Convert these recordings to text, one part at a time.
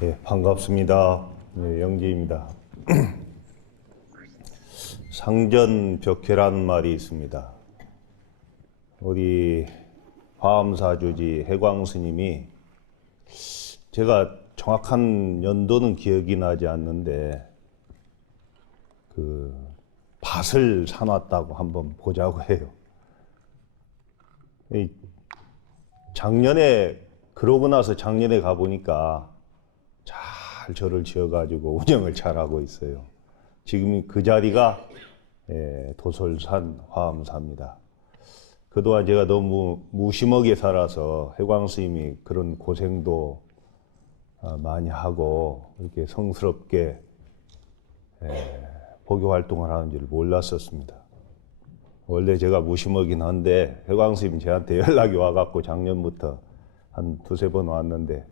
예, 반갑습니다. 예, 영재입니다. 상전벽해라는 말이 있습니다. 우리 화엄사주지 해광스님이, 제가 정확한 연도는 기억이 나지 않는데 그 밭을 사놨다고 한번 보자고 해요. 작년에, 그러고 나서 작년에 가보니까 잘 절을 지어가지고 운영을 잘하고 있어요. 지금 그 자리가 도솔산 화엄사입니다. 그동안 제가 너무 무심하게 살아서 해광스님이 그런 고생도 많이 하고 이렇게 성스럽게 포교 활동을 하는 줄 몰랐었습니다. 원래 제가 무심하긴 한데 해광스님 저한테 연락이 와갖고 작년부터 한 두세 번 왔는데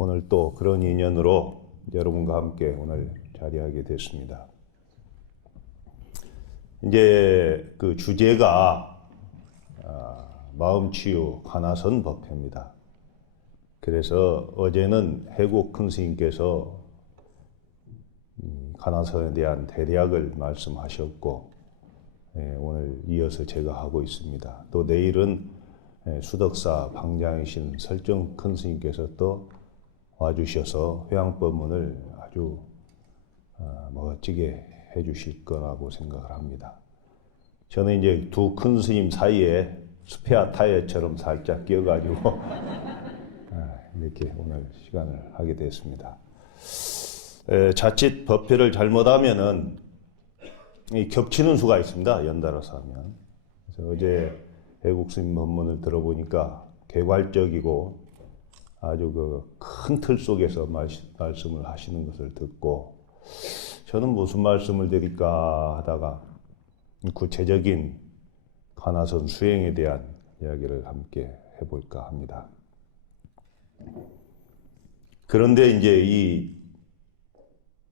오늘 또 그런 인연으로 여러분과 함께 오늘 자리하게 됐습니다. 이제 그 주제가 마음치유 가나선 법회입니다. 그래서 어제는 해국 큰 스님께서 가나선에 대한 대략을 말씀하셨고, 오늘 이어서 제가 하고 있습니다. 또 내일은 수덕사 방장이신 설정 큰 스님께서 또 와주셔서 회양법문을 아주 멋지게 해주실 거라고 생각을 합니다. 저는 이제 두 큰 스님 사이에 스페어 타이어처럼 살짝 끼어가지고 이렇게 오늘 시간을 하게 됐습니다. 자칫 법회를 잘못하면은 겹치는 수가 있습니다. 연달아서 하면. 그래서 어제 해국스님 법문을 들어보니까 개괄적이고 아주 그 큰 틀 속에서 말씀을 하시는 것을 듣고, 저는 무슨 말씀을 드릴까 하다가 구체적인 가나선 수행에 대한 이야기를 함께 해볼까 합니다. 그런데 이제 이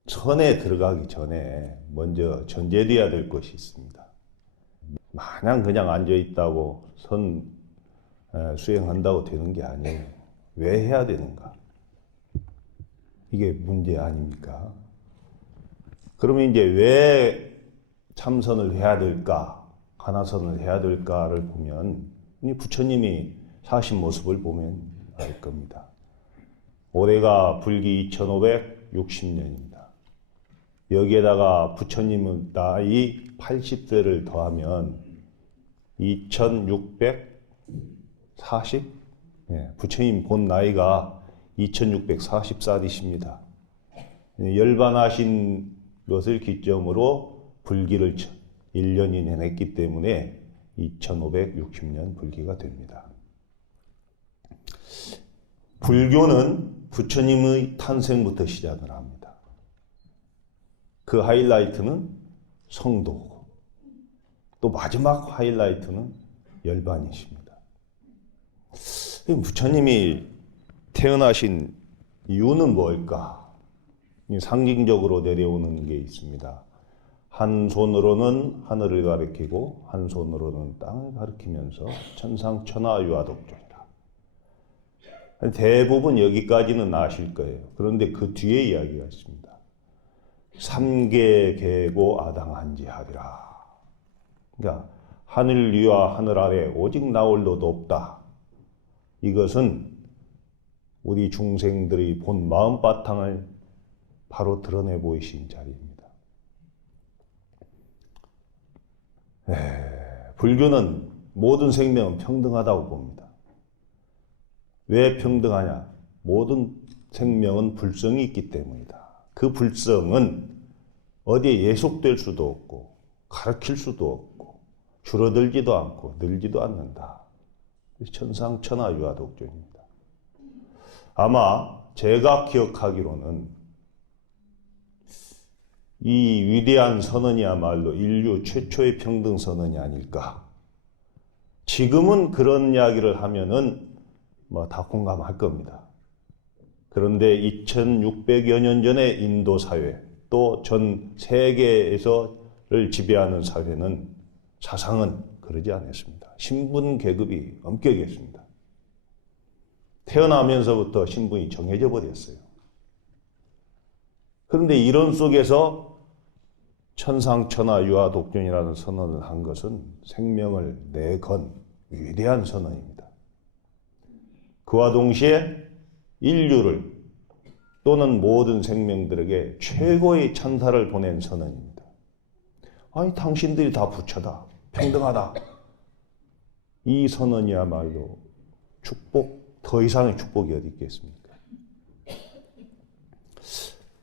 선에 들어가기 전에 먼저 전제되어야 될 것이 있습니다. 마냥 그냥 앉아있다고 선 수행한다고 되는 게 아니에요. 왜 해야 되는가? 이게 문제 아닙니까? 그러면 이제 왜 참선을 해야 될까? 가나선을 해야 될까를 보면 부처님이 사신 모습을 보면 알 겁니다. 올해가 불기 2560년입니다. 여기에다가 부처님의 나이 80세를 더하면 2640? 부처님 본 나이가 2640살이십니다. 열반하신 것을 기점으로 불기를 1년이 내냈기 때문에 2560년 불기가 됩니다. 불교는 부처님의 탄생부터 시작을 합니다. 그 하이라이트는 성도고, 또 마지막 하이라이트는 열반이십니다. 부처님이 태어나신 이유는 뭘까? 상징적으로 내려오는 게 있습니다. 한 손으로는 하늘을 가리키고 한 손으로는 땅을 가리키면서 천상천하유화독존이라. 대부분 여기까지는 아실 거예요. 그런데 그 뒤에 이야기가 있습니다. 삼계 계고 아당한지하리라. 그러니까 하늘 위와 하늘 아래 오직 나올 도도 없다. 이것은 우리 중생들의 본 마음 바탕을 바로 드러내 보이신 자리입니다. 불교는 모든 생명은 평등하다고 봅니다. 왜 평등하냐? 모든 생명은 불성이 있기 때문이다. 그 불성은 어디에 예속될 수도 없고 가르칠 수도 없고 줄어들지도 않고 늘지도 않는다. 천상천하유화독존입니다. 아마 제가 기억하기로는 이 위대한 선언이야말로 인류 최초의 평등 선언이 아닐까. 지금은 그런 이야기를 하면은 다 공감할 겁니다. 그런데 2600여 년 전에 인도 사회, 또 전 세계에서를 지배하는 사회는, 사상은 그러지 않았습니다. 신분 계급이 엄격했습니다. 태어나면서부터 신분이 정해져 버렸어요. 그런데 이런 속에서 천상천하 유아독존이라는 선언을 한 것은 생명을 내건 위대한 선언입니다. 그와 동시에 인류를 또는 모든 생명들에게 최고의 찬사를 보낸 선언입니다. 아니, 당신들이 다 부처다, 평등하다. 이 선언이야말로 축복, 더 이상의 축복이 어디 있겠습니까?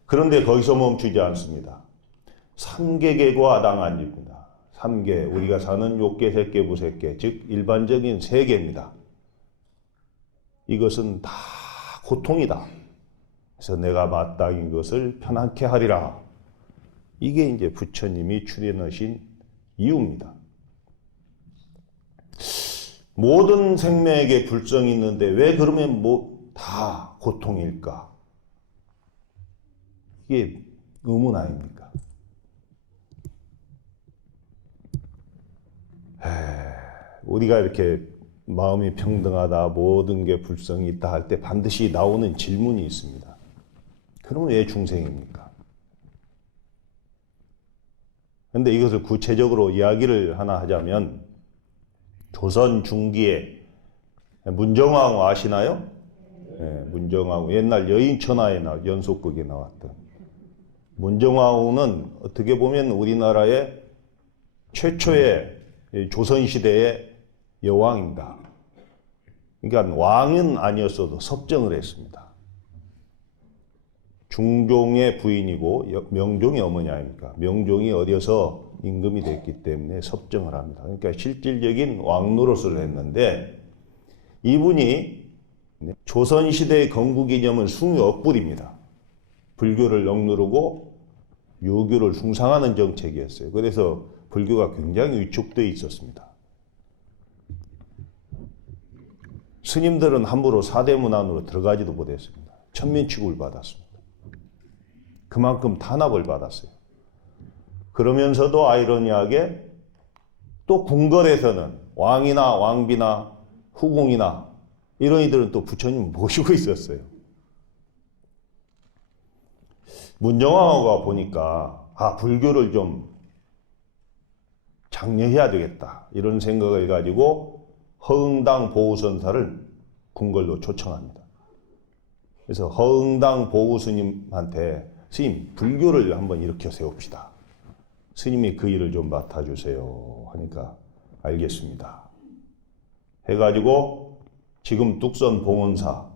그런데 거기서 멈추지 않습니다. 삼계계고 아당한지입니다. 삼계, 우리가 사는 욕계, 색계, 부색계, 즉 일반적인 세계입니다. 이것은 다 고통이다. 그래서 내가 마땅히 것을 편안케 하리라. 이게 이제 부처님이 출현하신 이유입니다. 모든 생명에게 불성이 있는데 왜 그러면 다 고통일까? 이게 의문 아닙니까? 우리가 이렇게 마음이 평등하다, 모든 게 불성이 있다 할 때 반드시 나오는 질문이 있습니다. 그럼 왜 중생입니까? 그런데 이것을 구체적으로 이야기를 하나 하자면 조선 중기에 문정왕후 아시나요? 네, 문정왕후, 옛날 여인천하에 연속극에 나왔던 문정왕후는 어떻게 보면 우리나라의 최초의 조선시대의 여왕입니다. 그러니까 왕은 아니었어도 섭정을 했습니다. 중종의 부인이고 명종의 어머니 아닙니까? 명종이 어려서 임금이 됐기 때문에 섭정을 합니다. 그러니까 실질적인 왕 노릇을 했는데 이분이 조선시대의 건국이념은 숭유억불입니다. 불교를 억누르고 유교를 숭상하는 정책이었어요. 그래서 불교가 굉장히 위축되어 있었습니다. 스님들은 함부로 사대문 안으로 들어가지도 못했습니다. 천민취급을 받았습니다. 그만큼 탄압을 받았어요. 그러면서도 아이러니하게 또 궁궐에서는 왕이나 왕비나 후궁이나 이런 이들은 또 부처님 모시고 있었어요. 문정왕후가 보니까 불교를 좀 장려해야 되겠다 이런 생각을 가지고 허응당 보우선사를 궁궐로 초청합니다. 그래서 허응당 보우스님한테 스님, 불교를 한번 일으켜 세웁시다. 스님이 그 일을 좀 맡아주세요 하니까 알겠습니다. 해가지고 지금 뚝선 봉원사,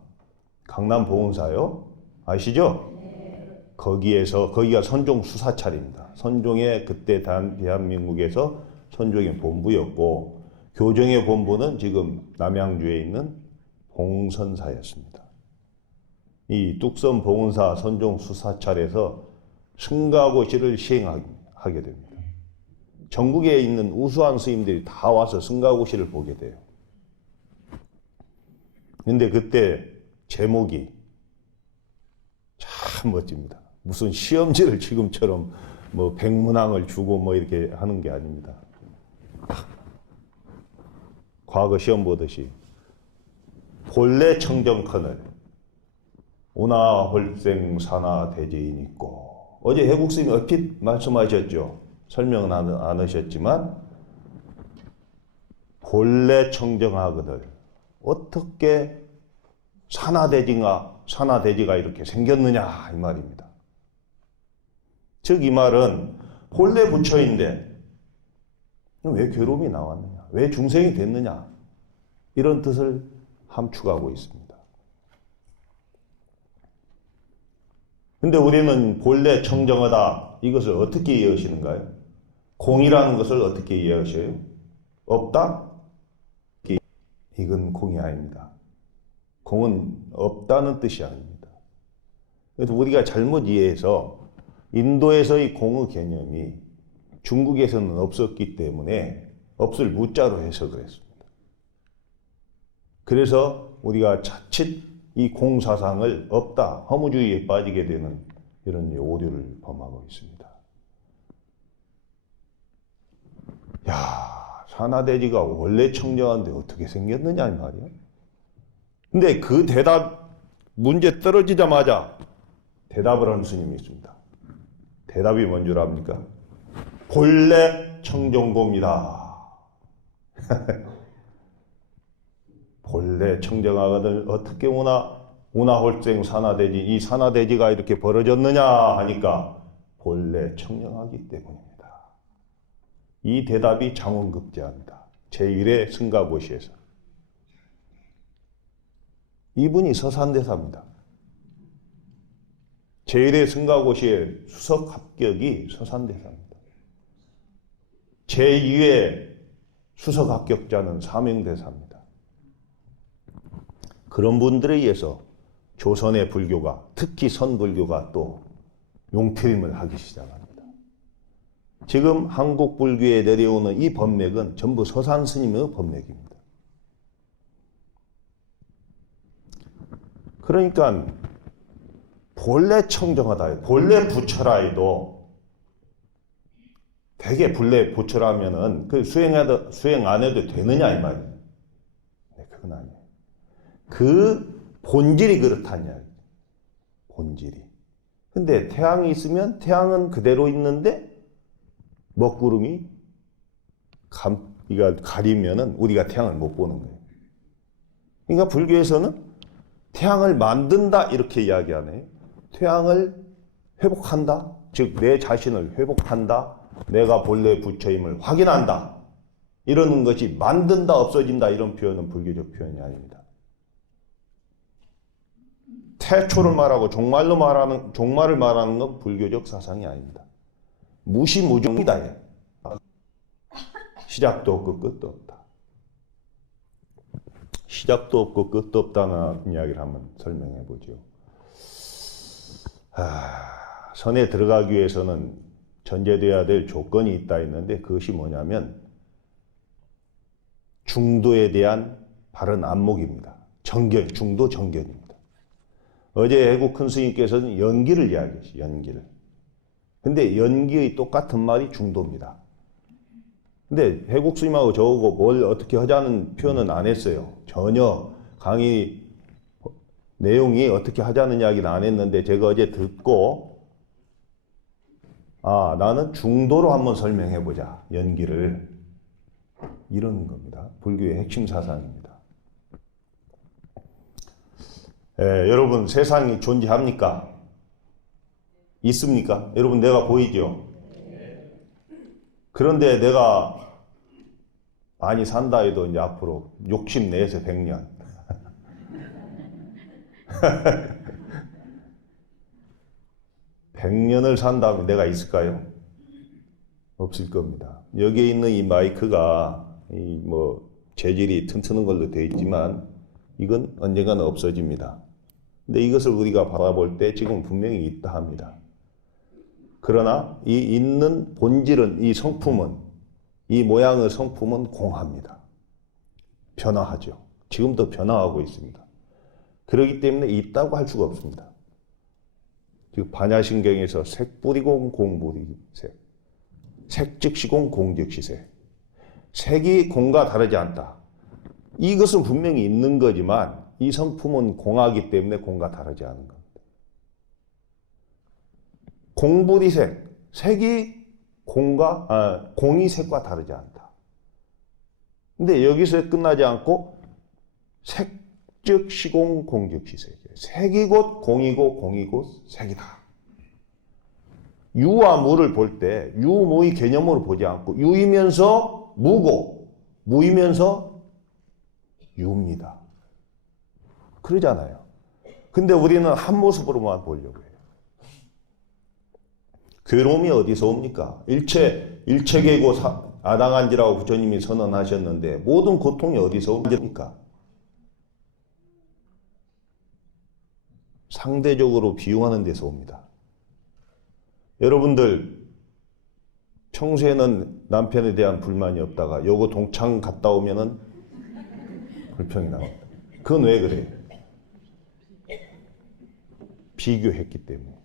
강남 봉원사요? 아시죠? 거기가 선종 수사찰입니다. 선종의 그때 대한민국에서 선종의 본부였고 교정의 본부는 지금 남양주에 있는 봉선사였습니다. 이 뚝선 봉원사 선종 수사찰에서 승가고시를 시행하게 됩니다. 전국에 있는 우수한 스님들이 다 와서 승가고시를 보게 돼요. 근데 그때 제목이 참 멋집니다. 무슨 시험지를 지금처럼 뭐 백문항을 주고 뭐 이렇게 하는 게 아닙니다. 과거 시험 보듯이 본래 청정커널 오나홀생 사나 대제인 있고 어제 해국스님이 얼핏 말씀하셨죠. 설명은 안 하셨지만 본래 청정하거늘 어떻게 산하대지가 이렇게 생겼느냐 이 말입니다. 즉 이 말은 본래 부처인데 왜 괴로움이 나왔느냐, 왜 중생이 됐느냐 이런 뜻을 함축하고 있습니다. 근데 우리는 본래 청정하다 이것을 어떻게 이해하시는가요? 공이라는 것을 어떻게 이해하셔요? 없다? 이건 공이 아닙니다. 공은 없다는 뜻이 아닙니다. 그래서 우리가 잘못 이해해서 인도에서의 공의 개념이 중국에서는 없었기 때문에 없을 무자로 해석을 했습니다. 그래서 우리가 자칫 이 공사상을 없다, 허무주의에 빠지게 되는 이런 오류를 범하고 있습니다. 야, 산하대지가 원래 청정한데 어떻게 생겼느냐 이 말이야. 근데 그 문제 떨어지자마자 대답을 하는 스님이 있습니다. 대답이 뭔 줄 압니까? 본래 청정고입니다. 본래 청정하거든 어떻게 운하홀생 산하대지, 이 산하대지가 이렇게 벌어졌느냐 하니까 본래 청정하기 때문입니다. 이 대답이 장원급제합니다. 제1회 승가고시에서. 이분이 서산대사입니다. 제1회 승가고시의 수석 합격이 서산대사입니다. 제2회 수석 합격자는 사명대사입니다. 그런 분들에 의해서 조선의 불교가, 특히 선불교가 또 용퇴임을 하기 시작합니다. 지금 한국 불교에 내려오는 이 법맥은 전부 서산 스님의 법맥입니다. 그러니까 본래 청정하다, 본래 부처라해도 되게 본래 부처라면은 그 수행 안 해도 되느냐 이 말이에요. 네, 그건 아니에요. 그 본질이 그렇다냐, 본질이. 근데 태양이 있으면 태양은 그대로 있는데 먹구름이 가리면은 우리가 태양을 못 보는 거예요. 그러니까 불교에서는 태양을 만든다 이렇게 이야기하네요. 태양을 회복한다, 즉 내 자신을 회복한다, 내가 본래 부처임을 확인한다, 이러는 것이 만든다, 없어진다 이런 표현은 불교적 표현이 아닙니다. 태초를 말하고 종말을 말하는 건 불교적 사상이 아닙니다. 무시무종이다. 시작도 없고 끝도 없다. 시작도 없고 끝도 없다는 이야기를 한번 설명해 보죠. 선에 들어가기 위해서는 전제되어야 될 조건이 있다 했는데 그것이 뭐냐면 중도에 대한 바른 안목입니다. 중도 정견입니다. 어제 해국 큰 스님께서는 연기를 이야기했어요. 연기를. 근데 연기의 똑같은 말이 중도입니다. 근데 해국 스님하고 저하고 뭘 어떻게 하자는 표현은 안 했어요. 전혀 강의 내용이 어떻게 하자는 이야기는 안 했는데 제가 어제 듣고 나는 중도로 한번 설명해보자. 연기를. 이런 겁니다. 불교의 핵심 사상입니다. 여러분 세상이 존재합니까? 있습니까? 여러분 내가 보이죠? 그런데 내가 많이 산다 해도 이제 앞으로 64에서 100년. 100년을 산다면 내가 있을까요? 없을 겁니다. 여기에 있는 이 마이크가 재질이 튼튼한 걸로 되어 있지만 이건 언젠가는 없어집니다. 근데 이것을 우리가 바라볼 때 지금 분명히 있다 합니다. 그러나 이 있는 본질은, 이 성품은, 이 모양의 성품은 공합니다. 변화하죠. 지금도 변화하고 있습니다. 그렇기 때문에 있다고 할 수가 없습니다. 즉 반야신경에서 색뿌리공 공뿌리색, 색즉시공 공즉시색, 색이 공과 다르지 않다. 이것은 분명히 있는 거지만 이 성품은 공하기 때문에 공과 다르지 않은 겁니다. 공뿌리색, 색이 공이 색과 다르지 않다. 근데 여기서 끝나지 않고 색즉시공 공즉시색, 색이 곧 공이고 공이 곧 색이다. 유와 무를 볼 때 유무의 개념으로 보지 않고 유이면서 무고 무이면서 유입니다. 그러잖아요. 근데 우리는 한 모습으로만 보려고 해요. 괴로움이 어디서 옵니까? 일체계고 아당한지라고 부처님이 선언하셨는데 모든 고통이 어디서 옵니까? 상대적으로 비용하는 데서 옵니다. 여러분들 평소에는 남편에 대한 불만이 없다가 요거 동창 갔다 오면은 불평이 나옵니다. 그건 왜 그래요? 비교했기 때문에.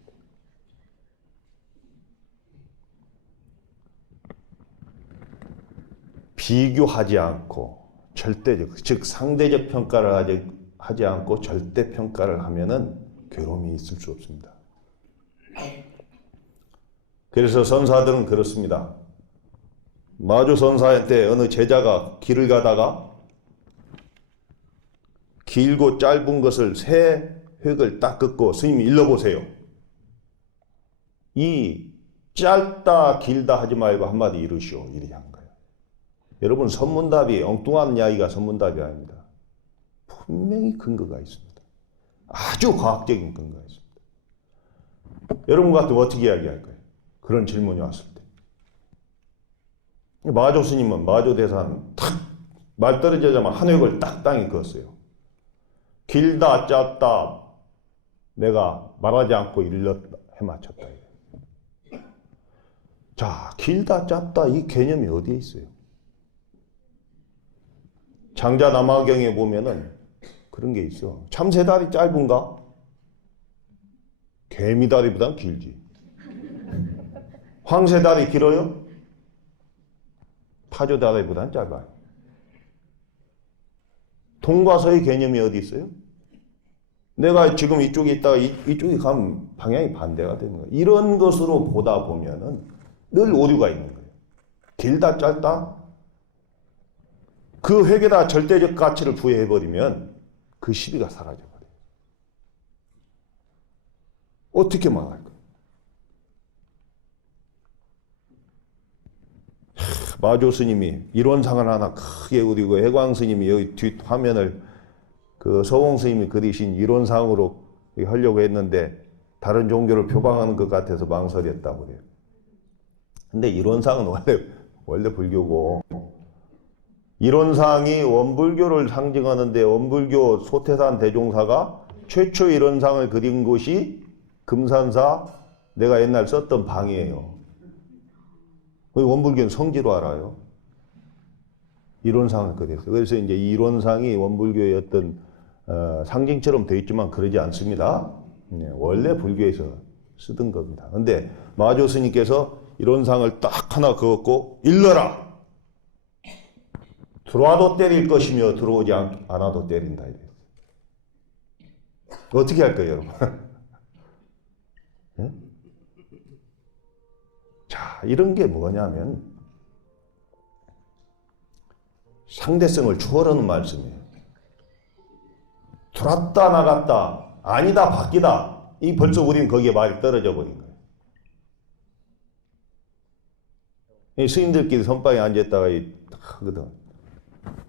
비교하지 않고 절대적, 즉 상대적 평가를 하지 않고 절대 평가를 하면은 괴로움이 있을 수 없습니다. 그래서 선사들은 그렇습니다. 마조 선사한테 어느 제자가 길을 가다가 길고 짧은 것을 세 획을 딱 긋고 스님이 일러보세요. 이 짧다 길다 하지 말고 한마디 이르시오. 이렇게 한 거예요. 여러분 선문답이 엉뚱한 이야기가 선문답이 아닙니다. 분명히 근거가 있습니다. 아주 과학적인 근거가 있습니다. 여러분 같으면 어떻게 이야기할까요? 그런 질문이 왔을 때. 마조 스님은 마조 대사는 탁 말 떨어지자마자 한 획을 딱 땅에 그었어요. 길다 짧다 내가 말하지 않고 일렀다 해맞췄다. 자, 길다 짧다 이 개념이 어디에 있어요? 장자남화경에 보면은 그런 게 있어. 참새다리 짧은가? 개미다리보단 길지. 황새다리 길어요? 타조다리보단 짧아요. 동과 서의 개념이 어디 있어요? 내가 지금 이쪽에 있다가 이쪽에 가면 방향이 반대가 되는 거예요. 이런 것으로 보다 보면은 늘 오류가 있는 거예요. 길다 짧다? 그 획에다 절대적 가치를 부여해버리면 그 시비가 사라져버려요. 어떻게 말할까요? 마조 스님이 이론상을 하나 크게 그리고 해광 스님이 여기 뒷 화면을 그 서홍 스님이 그리신 이론상으로 하려고 했는데 다른 종교를 표방하는 것 같아서 망설였다고 그래요. 근데 이론상은 원래 불교고 이론상이 원불교를 상징하는데 원불교 소태산 대종사가 최초 이론상을 그린 곳이 금산사 내가 옛날 썼던 방이에요. 원불교는 성지로 알아요. 이론상을 그렸어요. 그래서 이제 이론상이 원불교의 어떤 상징처럼 되어 있지만 그러지 않습니다. 네, 원래 불교에서 쓰던 겁니다. 근데 마조 스님께서 이론상을 딱 하나 그었고 일러라. 들어와도 때릴 것이며 들어오지 않아도 때린다. 어떻게 할까요, 여러분? 네? 자, 이런 게 뭐냐면 상대성을 초월하는 말씀이에요. 들어왔다 나갔다 아니다 바뀌다 이 벌써 우리는 거기에 말이 떨어져 버린 거예요. 이 스님들끼리 선방에 앉았다가 하거든.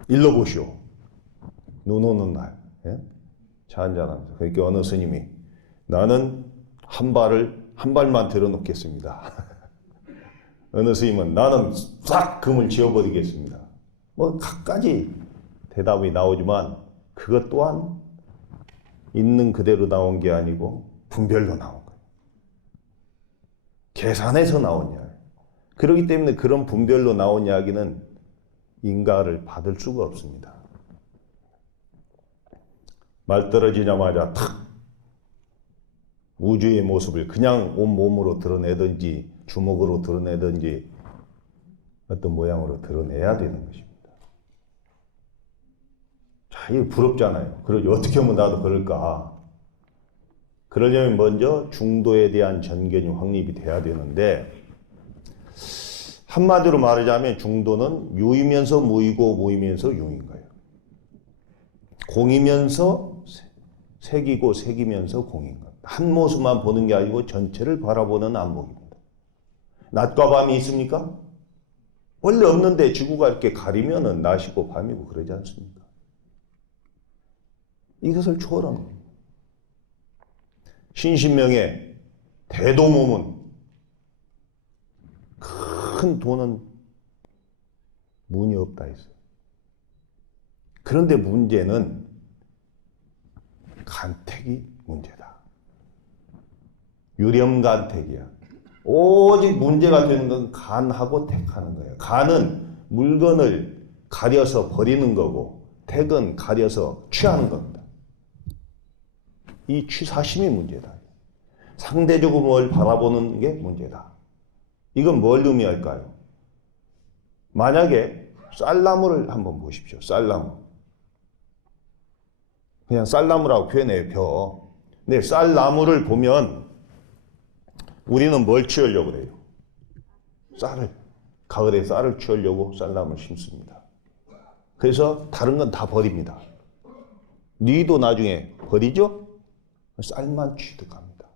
일러보시오. 눈 오는 날. 예? 차 한잔하면서. 그러니까 어느 스님이 나는 한 발만 들어놓겠습니다. 어느 스님은 나는 싹 금을 지워버리겠습니다. 뭐 각가지 대답이 나오지만 그것 또한 있는 그대로 나온 게 아니고 분별로 나온 거예요. 계산해서 나온 이야기. 그렇기 때문에 그런 분별로 나온 이야기는 인가를 받을 수가 없습니다. 말 떨어지자마자 탁 우주의 모습을 그냥 온몸으로 드러내든지 주먹으로 드러내든지 어떤 모양으로 드러내야 되는 것입니다. 자, 이거 부럽잖아요. 그러지 어떻게 하면 나도 그럴까? 그러려면 먼저 중도에 대한 전견이 확립이 돼야 되는데 한마디로 말하자면 중도는 유이면서 무이고 무이면서 유인 거예요. 공이면서 색이고 색이면서 공인 겁니다. 한 모습만 보는 게 아니고 전체를 바라보는 안목입니다. 낮과 밤이 있습니까? 원래 없는데 지구가 이렇게 가리면은 낮이고 밤이고 그러지 않습니까? 이것을 초월하는 겁니다. 신신명의 대도몸은 큰 돈은 문이 없다 했어요. 그런데 문제는 간택이 문제다. 유렴간택이야. 오직 문제가 되는 건 간하고 택하는 거예요. 간은 물건을 가려서 버리는 거고 택은 가려서 취하는 겁니다. 이 취사심이 문제다. 상대적으로 뭘 바라보는 게 문제다. 이건 뭘 의미할까요? 만약에 쌀나무를 한번 보십시오. 쌀나무. 그냥 쌀나무라고 표현해요. 벼. 근데 쌀나무를 보면 우리는 뭘 취하려고 그래요? 가을에 쌀을 취하려고 쌀나무를 심습니다. 그래서 다른 건 다 버립니다. 뉘도 나중에 버리죠? 쌀만 취득합니다.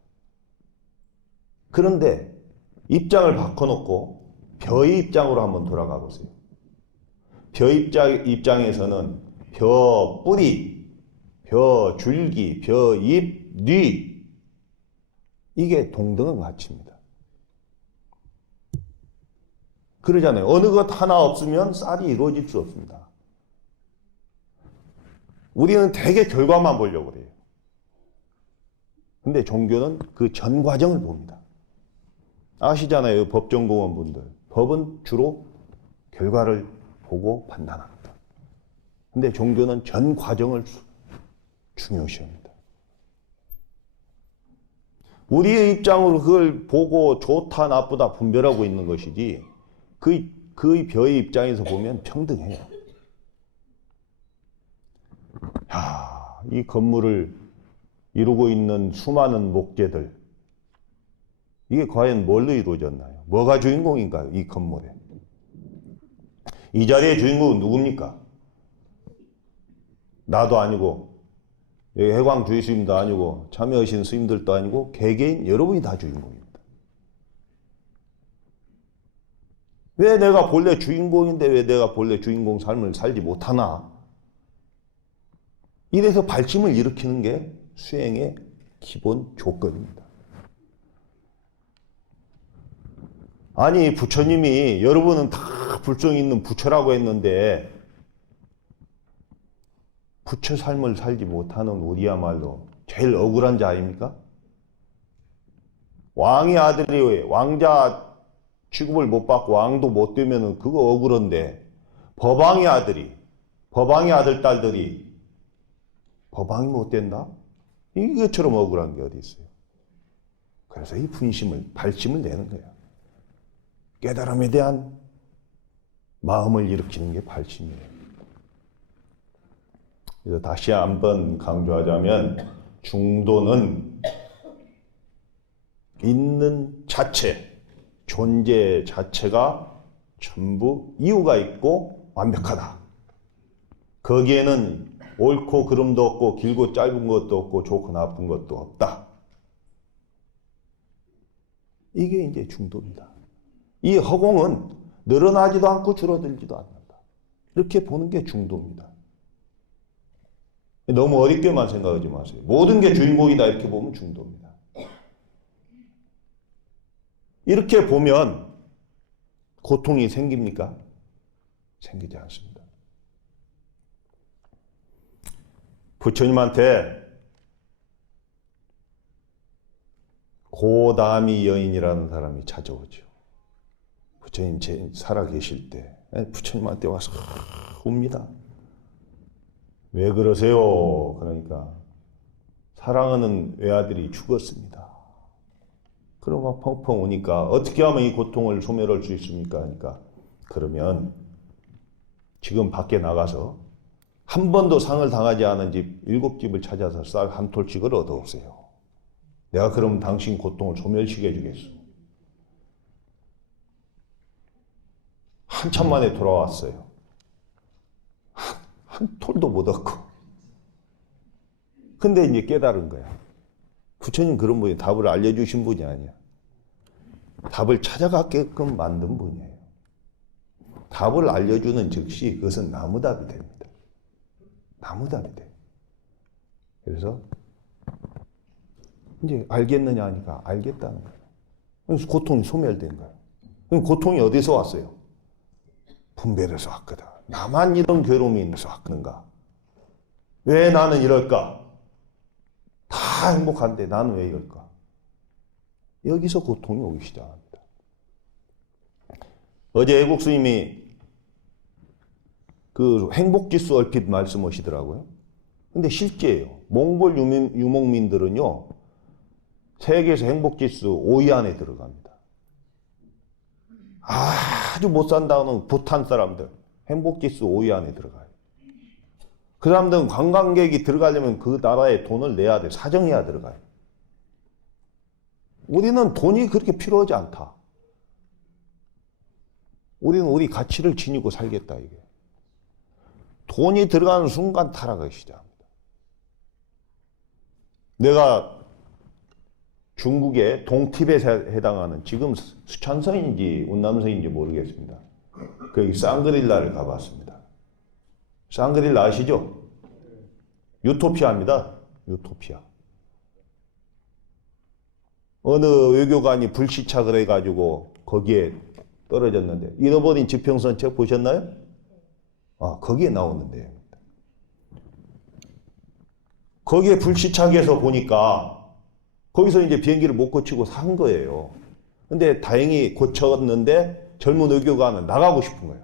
그런데 입장을 바꿔놓고 벼의 입장으로 한번 돌아가 보세요. 벼 입장에서는 벼 뿌리, 벼 줄기, 벼 잎, 뉘 이게 동등한 가치입니다. 그러잖아요. 어느 것 하나 없으면 쌀이 이루어질 수 없습니다. 우리는 대개 결과만 보려고 그래요. 근데 종교는 그 전 과정을 봅니다. 아시잖아요. 법전공원 분들. 법은 주로 결과를 보고 판단합니다. 근데 종교는 전 과정을 중요시합니다. 우리의 입장으로 그걸 보고 좋다 나쁘다 분별하고 있는 것이지 그의 벼의 입장에서 보면 평등해요. 이 건물을 이루고 있는 수많은 목재들, 이게 과연 뭘로 이루어졌나요? 뭐가 주인공인가요? 이 건물에. 이 자리의 주인공은 누굽니까? 나도 아니고, 여기 해광 주의스님도 아니고, 참여하신 스님들도 아니고, 개개인 여러분이 다 주인공입니다. 왜 내가 본래 주인공인데 왜 내가 본래 주인공 삶을 살지 못하나? 이래서 발심을 일으키는 게 수행의 기본 조건입니다. 아니, 부처님이 여러분은 다 불성 있는 부처라고 했는데 부처 삶을 살지 못하는 우리야말로 제일 억울한 자 아닙니까? 왕의 아들이 왕자 취급을 못 받고 왕도 못 되면은 그거 억울한데 법왕의 아들, 딸들이 법왕이 못 된다? 이것처럼 억울한 게 어디 있어요? 그래서 이 발심을 내는 거예요. 깨달음에 대한 마음을 일으키는 게 발심이에요. 그래서 다시 한번 강조하자면 중도는 있는 자체, 존재 자체가 전부 이유가 있고 완벽하다. 거기에는 옳고 그름도 없고 길고 짧은 것도 없고 좋고 나쁜 것도 없다. 이게 이제 중도입니다. 이 허공은 늘어나지도 않고 줄어들지도 않는다. 이렇게 보는 게 중도입니다. 너무 어렵게만 생각하지 마세요. 모든 게 주인공이다 이렇게 보면 중도입니다. 이렇게 보면 고통이 생깁니까? 생기지 않습니다. 부처님한테 고다미 여인이라는 사람이 찾아오죠. 부처님 살아 계실 때 부처님한테 와서 웁니다. 왜 그러세요? 그러니까 사랑하는 외아들이 죽었습니다. 그러면 펑펑 우니까 어떻게 하면 이 고통을 소멸할 수 있습니까? 그러니까 그러면 지금 밖에 나가서 한 번도 상을 당하지 않은 집 7집을 찾아서 쌀 한 톨씩을 얻어오세요. 내가 그러면 당신 고통을 소멸시켜 주겠어. 한참 만에 돌아왔어요. 한 톨도 못 얻고. 근데 이제 깨달은 거야. 부처님 그런 분이 답을 알려주신 분이 아니야. 답을 찾아가게끔 만든 분이에요. 답을 알려주는 즉시 그것은 나무답이 됩니다. 나무답이 돼. 그래서 이제 알겠느냐 하니까 알겠다는 거예요. 그래서 고통이 소멸된 거예요. 그럼 고통이 어디서 왔어요? 분별에서 왔거든. 나만 이런 괴로움이 있어서 왔는가? 왜 나는 이럴까? 다 행복한데 나는 왜 이럴까? 여기서 고통이 오기 시작합니다. 어제 애국 스님이 그 행복지수 얼핏 말씀하시더라고요. 근데 실제예요. 몽골 유목민들은요, 세계에서 행복지수 5위 안에 들어갑니다. 아주 못 산다는 부탄 사람들, 행복지수 5위 안에 들어가요. 그 사람들은 관광객이 들어가려면 그 나라에 돈을 내야 돼. 사정해야 들어가요. 우리는 돈이 그렇게 필요하지 않다. 우리는 우리 가치를 지니고 살겠다 이게. 돈이 들어가는 순간 타락하기 시작합니다. 내가 중국의 동티벳에 해당하는 지금 수천성인지 운남성인지 모르겠습니다. 거기 쌍그릴라를 가봤습니다. 쌍그릴라 아시죠? 유토피아입니다. 유토피아. 어느 외교관이 불시착을 해가지고 거기에 떨어졌는데 잃어버린 지평선 책 보셨나요? 아, 거기에 나오는데요. 거기에 불시착해서 보니까 거기서 이제 비행기를 못 고치고 산 거예요. 근데 다행히 고쳤는데 젊은 외교관은 나가고 싶은 거예요.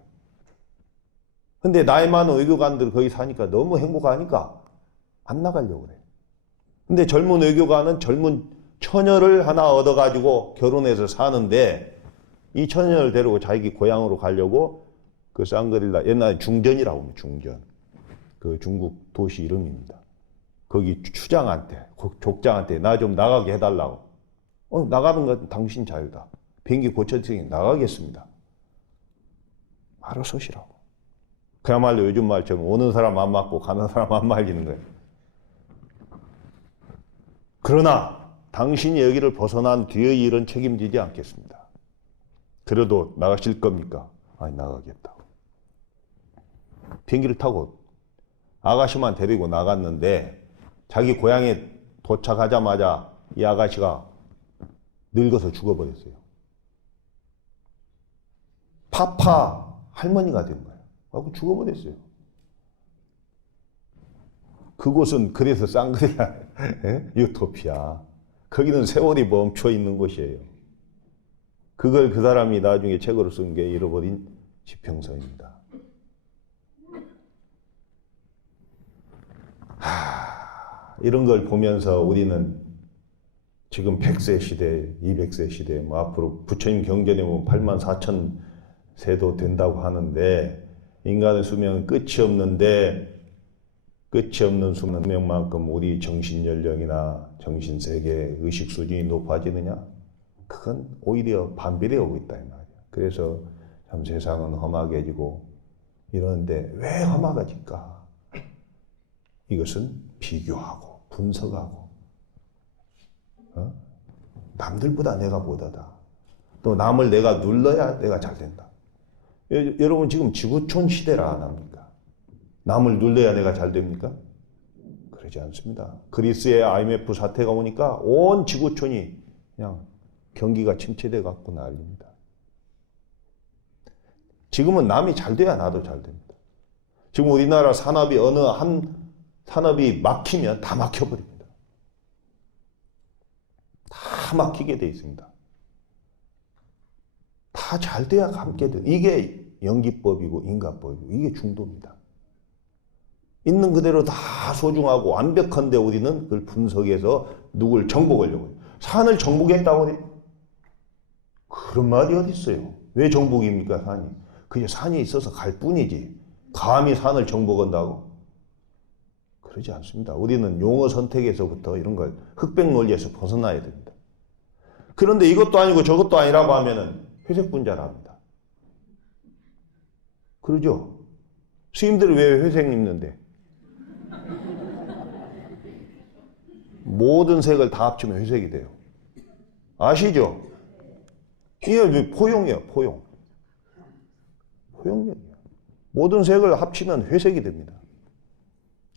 근데 나이 많은 외교관들 거기 사니까 너무 행복하니까 안 나가려고 그래요. 근데 젊은 외교관은 젊은 처녀를 하나 얻어가지고 결혼해서 사는데 이 처녀를 데리고 자기 고향으로 가려고 그 쌍그릴라, 옛날에 중전이라고 하면 중전. 그 중국 도시 이름입니다. 거기 추장한테, 족장한테 나 좀 나가게 해달라고. 나가는 건 당신 자유다. 비행기 고쳤으니 나가겠습니다. 알아서 오시라고. 그야말로 요즘 말처럼 오는 사람 안 맞고 가는 사람 안 말리는 거예요. 그러나 당신이 여기를 벗어난 뒤의 일은 책임지지 않겠습니다. 그래도 나가실 겁니까? 아니, 나가겠다고. 비행기를 타고 아가씨만 데리고 나갔는데 자기 고향에 도착하자마자 이 아가씨가 늙어서 죽어버렸어요. 파파 할머니가 된 거예요. 하고 죽어버렸어요. 그곳은 그래서 쌍그릴라 유토피아. 거기는 세월이 멈춰 있는 곳이에요. 그걸 그 사람이 나중에 책으로 쓴 게 잃어버린 지평선입니다. 이런 걸 보면서 우리는 지금 100세 시대, 200세 시대, 뭐 앞으로 부처님 경전에 보면 8만 4천 세도 된다고 하는데 인간의 수명은 끝이 없는데 끝이 없는 수명만큼 우리 정신 연령이나 정신 세계, 의식 수준이 높아지느냐? 그건 오히려 반비례 오고 있다 이 말이야. 그래서 참 세상은 험하게지고 이러는데 왜 험하게질까? 이것은 비교하고 분석하고 남들보다 내가 못하다. 또 남을 내가 눌러야 내가 잘 된다. 여러분 지금 지구촌 시대라 안 합니까? 남을 눌러야 내가 잘 됩니까? 그러지 않습니다. 그리스의 IMF 사태가 오니까 온 지구촌이 그냥 경기가 침체돼 갖고 난립니다. 지금은 남이 잘 돼야 나도 잘 됩니다. 지금 우리나라 산업이 어느 한 산업이 막히면 다 막혀버립니다. 다 막히게 돼 있습니다. 다 잘 돼야 함께 돼. 이게 연기법이고 인간법이고 이게 중도입니다. 있는 그대로 다 소중하고 완벽한데 우리는 그걸 분석해서 누굴 정복하려고 해요. 산을 정복했다고 해요? 그런 말이 어디 있어요? 왜 정복입니까 산이? 그게 산이 있어서 갈 뿐이지 감히 산을 정복한다고? 그러지 않습니다. 우리는 용어 선택에서부터 이런 걸 흑백 논리에서 벗어나야 됩니다. 그런데 이것도 아니고 저것도 아니라고 하면은 회색 분자라 합니다. 그러죠? 스님들이 왜 회색 입는데? 모든 색을 다 합치면 회색이 돼요. 아시죠? 이게 포용이에요, 포용. 포용력이에요. 모든 색을 합치면 회색이 됩니다.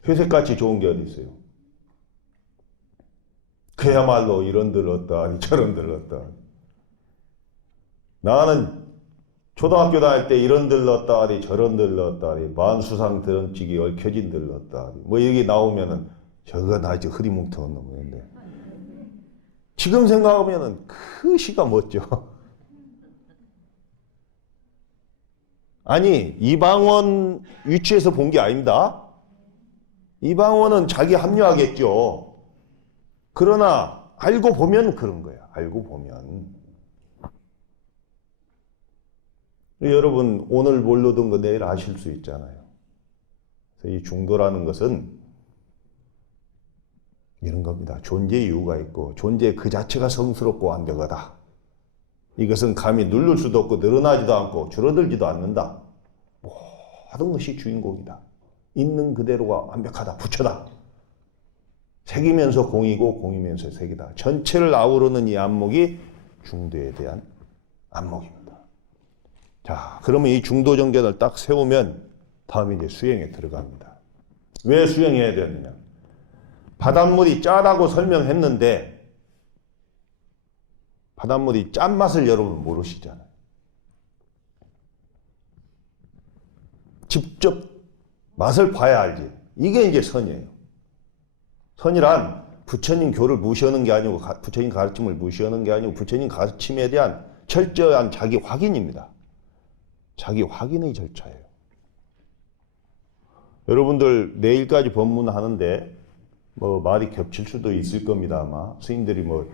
회색같이 좋은 게 어디 있어요? 그야말로 이런들 어떠하니 저런들 어떠하니. 나는 초등학교 다닐 때 이런들 어떠하니 저런들 어떠하니 만수상 드런치기 얽혀진들 어떠하니 뭐 여기 나오면은 저거 나 이제 흐리뭉텅한 놈인데 지금 생각하면은 그 시가 멋져. 아니 이방원 위치에서 본 게 아닙니다. 이방원은 자기 합리화겠죠. 그러나 알고 보면 그런 거야. 알고 보면. 여러분 오늘 모르던 거 내일 아실 수 있잖아요. 그래서 이 중도라는 것은 이런 겁니다. 존재 이유가 있고 존재 그 자체가 성스럽고 완벽하다. 이것은 감히 누를 수도 없고 늘어나지도 않고 줄어들지도 않는다. 모든 것이 주인공이다. 있는 그대로가 완벽하다. 부처다. 색이면서 공이고 공이면서 색이다. 전체를 아우르는 이 안목이 중도에 대한 안목입니다. 자, 그러면 이 중도 정견을 딱 세우면 다음에 이제 수행에 들어갑니다. 왜 수행해야 되느냐? 바닷물이 짜다고 설명했는데 바닷물이 짠맛을 여러분 모르시잖아요. 직접 맛을 봐야 알지. 이게 이제 선이에요. 선이란 부처님 교를 무시하는 게 아니고 부처님 가르침을 무시하는 게 아니고 부처님 가르침에 대한 철저한 자기 확인입니다. 자기 확인의 절차예요. 여러분들 내일까지 법문하는데 뭐 말이 겹칠 수도 있을 겁니다. 아마 스님들이 뭐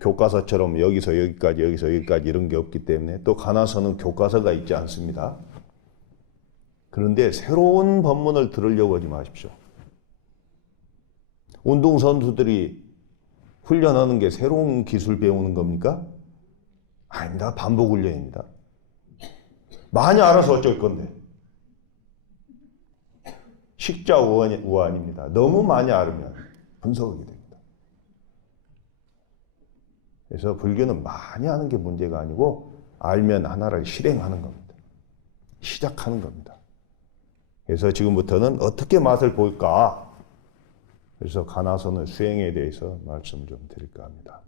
교과서처럼 여기서 여기까지 여기서 여기까지 이런 게 없기 때문에 또 가나서는 교과서가 있지 않습니다. 그런데 새로운 법문을 들으려고 하지 마십시오. 운동선수들이 훈련하는 게 새로운 기술 배우는 겁니까? 아닙니다. 반복 훈련입니다. 많이 알아서 어쩔 건데. 식자우환입니다. 너무 많이 알으면 분석하게 됩니다. 그래서 불교는 많이 하는 게 문제가 아니고 알면 하나를 실행하는 겁니다. 시작하는 겁니다. 그래서 지금부터는 어떻게 맛을 볼까? 그래서 가나서는 수행에 대해서 말씀을 좀 드릴까 합니다.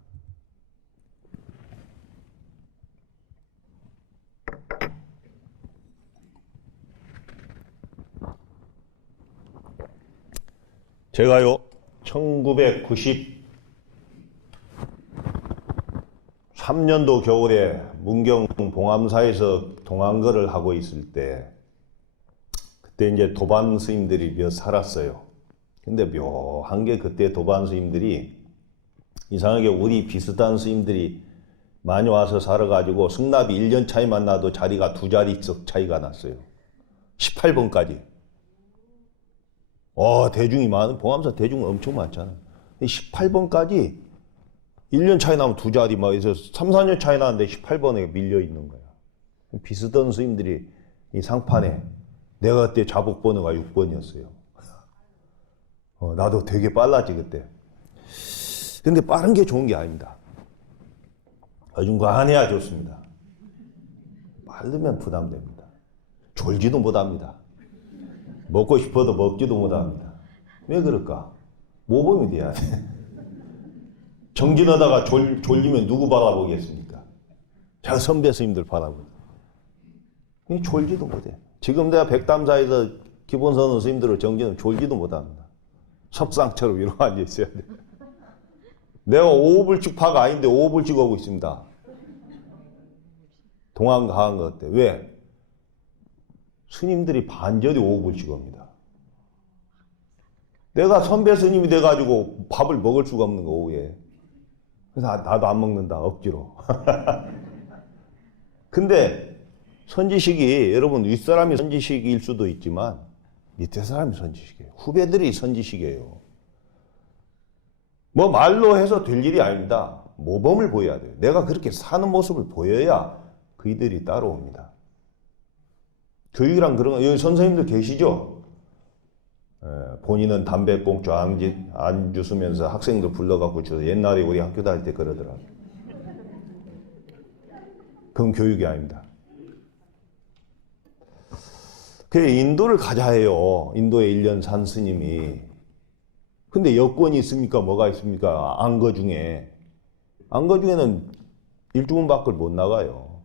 제가요 1993년도 겨울에 문경 봉암사에서 동안거를 하고 있을 때 그때 이제 도반 스님들이 몇 살았어요. 근데 묘한 게 그때 도반 스님들이 이상하게 우리 비슷한 스님들이 많이 와서 살아가지고 승납이 1년 차이만 나도 자리가 2자릿수 차이가 났어요. 18번까지. 대중이 많은, 봉암사 대중 엄청 많잖아요. 18번까지 1년 차이 나면 2자리, 막 해서 3, 4년 차이 나는데 18번에 밀려 있는 거야. 비슷한 스님들이 이 상판에 내가 그때 자복 번호가 6번이었어요. 나도 되게 빨랐지, 그때. 근데 빠른 게 좋은 게 아닙니다. 어중간해야 좋습니다. 빠르면 부담됩니다. 졸지도 못합니다. 먹고 싶어도 먹지도 못합니다. 왜 그럴까? 모범이 돼야 돼. 정진하다가 졸리면 누구 바라보겠습니까? 저 선배 스님들 바라보고. 졸지도 못해. 지금 내가 백담사에서 기본선언 스님들을 정진하면 졸지도 못합니다. 석상처럼 이러고 앉아있어야 돼. 내가 오불칙파가 아닌데 오불칙 하고 있습니다. 동안 가한 것 같아. 왜? 스님들이 반절이 오불칙 합니다. 내가 선배 스님이 돼가지고 밥을 먹을 수가 없는 거, 오후에. 그래서 나도 안 먹는다, 억지로. 근데 선지식이, 여러분 윗사람이 선지식일 수도 있지만 밑에 사람이 선지식이에요. 후배들이 선지식이에요. 뭐 말로 해서 될 일이 아닙니다. 모범을 보여야 돼요. 내가 그렇게 사는 모습을 보여야 그이들이 따라옵니다. 교육이란 그런 거, 여기 선생님들 계시죠? 본인은 담배꽁초 안 주스면서 학생들 불러갖고 주서 옛날에 우리 학교 다닐 때 그러더라. 그건 교육이 아닙니다. 그 인도를 가자 해요. 인도에 1년 산 스님이. 근데 여권이 있습니까? 뭐가 있습니까? 안거 중에. 안거 중에는 일주문 밖을 못 나가요.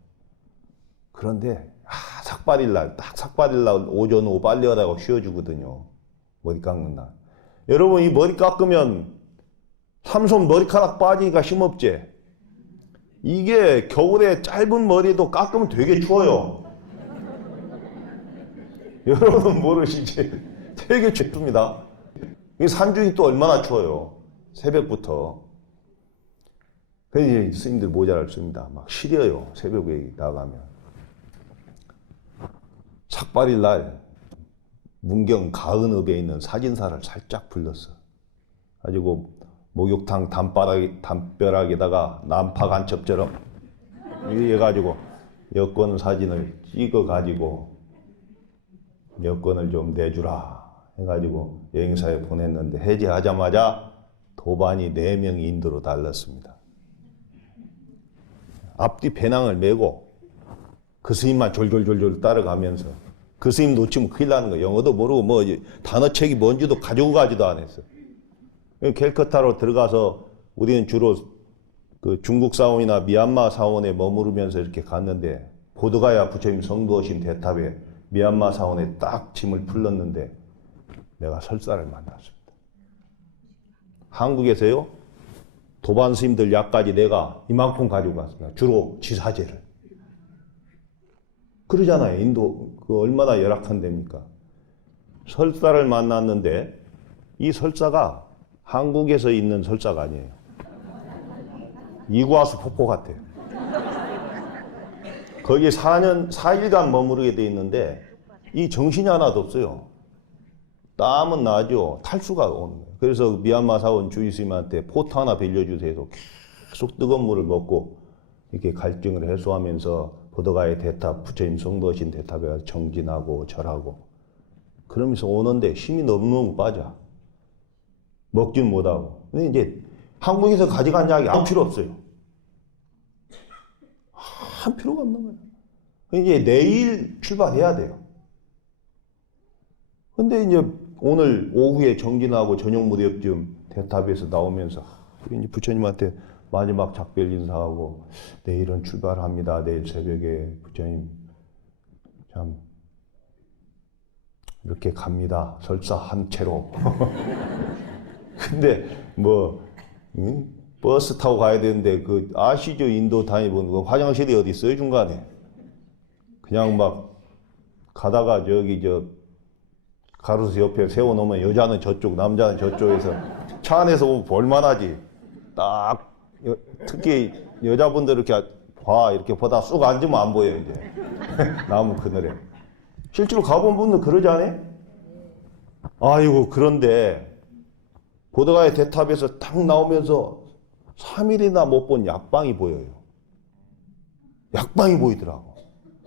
그런데 삭발일날, 딱 삭발일날 오전 오후 빨래하다가 쉬어주거든요. 머리 깎는 날. 여러분 이 머리 깎으면 삼손 머리카락 빠지기가 힘없지. 이게 겨울에 짧은 머리도 깎으면 되게 추워요. 여러분 모르시지? 되게 춥습니다. 산중이 또 얼마나 추워요. 새벽부터. 그래서 스님들 모자를 씁니다. 막 시려요. 새벽에 나가면. 삭발일 날 문경 가은읍에 있는 사진사를 살짝 불렀어. 가지고 목욕탕 담벼락에다가 난파 간첩처럼 이래가지고 여권 사진을 찍어가지고 여권을 좀 내주라 해가지고 여행사에 보냈는데 해지하자마자 도반이 4명이 인도로 달랐습니다. 앞뒤 배낭을 메고 그 스님만 졸졸졸졸 따라가면서 그 스님 놓치면 큰일 나는 거예요. 영어도 모르고 뭐 단어책이 뭔지도 가지고 가지도 않았어요. 캘커타로 들어가서 우리는 주로 그 중국 사원이나 미얀마 사원에 머무르면서 이렇게 갔는데 보드가야 부처님 성도신 대탑에 미얀마 사원에 딱 짐을 풀렀는데 내가 설사를 만났습니다. 한국에서요 도반 스님들 약까지 내가 이만큼 가지고 갔습니다. 주로 지사제를. 그러잖아요. 인도 그 얼마나 열악한 데입니까? 설사를 만났는데 이 설사가 한국에서 있는 설사가 아니에요. 이구아수 폭포 같아요. 거기에 4일간 머무르게 돼 있는데 이 정신이 하나도 없어요. 땀은 나죠. 탈수가 오는 거예요. 그래서 미얀마 사원 주의스님한테 포트 하나 빌려주세요. 계속 뜨거운 물을 먹고 이렇게 갈증을 해소하면서 보더가의 대탑, 부처님 성도신 대탑에 가서 정진하고 절하고 그러면서 오는데 힘이 너무너무 빠져. 먹지는 못하고. 근데 이제 한국에서 가져간 약이 아무 필요 없어요. 한 필요가 없는 거예요. 이제 내일 출발해야 돼요. 근데 이제 오늘 오후에 정진하고 저녁 무렵쯤 대탑에서 나오면서 이제 부처님한테 마지막 작별 인사하고 내일은 출발합니다. 내일 새벽에 부처님 참 이렇게 갑니다. 설사 한 채로. 근데 뭐 버스 타고 가야 되는데 그 아시죠? 인도 다니면 그 화장실이 어디 있어요 중간에? 그냥 막 가다가 저기 가로수 옆에 세워놓으면 여자는 저쪽 남자는 저쪽에서 차 안에서 보면 볼만하지. 딱 특히 여자분들 이렇게 이렇게 보다 쑥 앉으면 안 보여요 이제. 나무 그늘에. 실제로 가본 분들 그러지 않아요? 아이고 그런데 보드가의 대탑에서 딱 나오면서 3일이나 못 본 약방이 보여요. 약방이 보이더라고.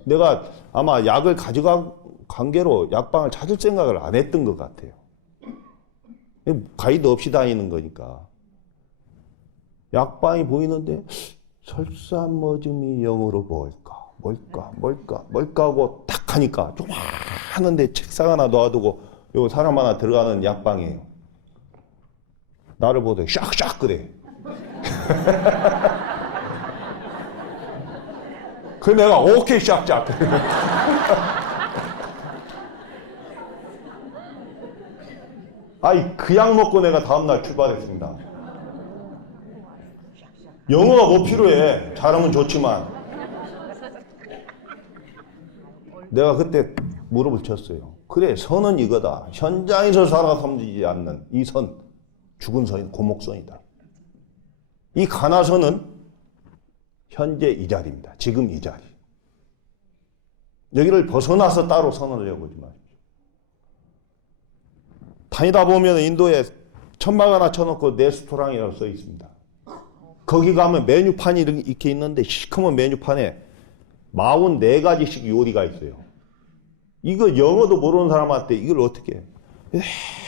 내가 아마 약을 가져간 관계로 약방을 찾을 생각을 안 했던 것 같아요. 가이드 없이 다니는 거니까. 약방이 보이는데 설사머짐이 영어로 뭘까 하고 탁 하니까 조그마한데 책상 하나 놔두고 요 사람 하나 들어가는 약방이에요. 나를 보더니 샥샥 그래. 그 내가 오케이 샥샥. 아이 그 약 먹고 내가 다음날 출발했습니다. 영어가 뭐 필요해. 잘하면 좋지만. 내가 그때 무릎을 쳤어요. 그래 선은 이거다. 현장에서 살아섬지 않는 이 선. 죽은 선이 고목선이다. 이 가나선은 현재 이 자리입니다. 지금 이 자리. 여기를 벗어나서 따로 선을 해보지 마십시오. 다니다 보면 인도에 천막 하나 쳐놓고 레스토랑이라고 써 있습니다. 거기 가면 메뉴판이 이렇게 있는데 시커먼 메뉴판에 44가지씩 요리가 있어요. 이거 영어도 모르는 사람한테 이걸 어떻게 해?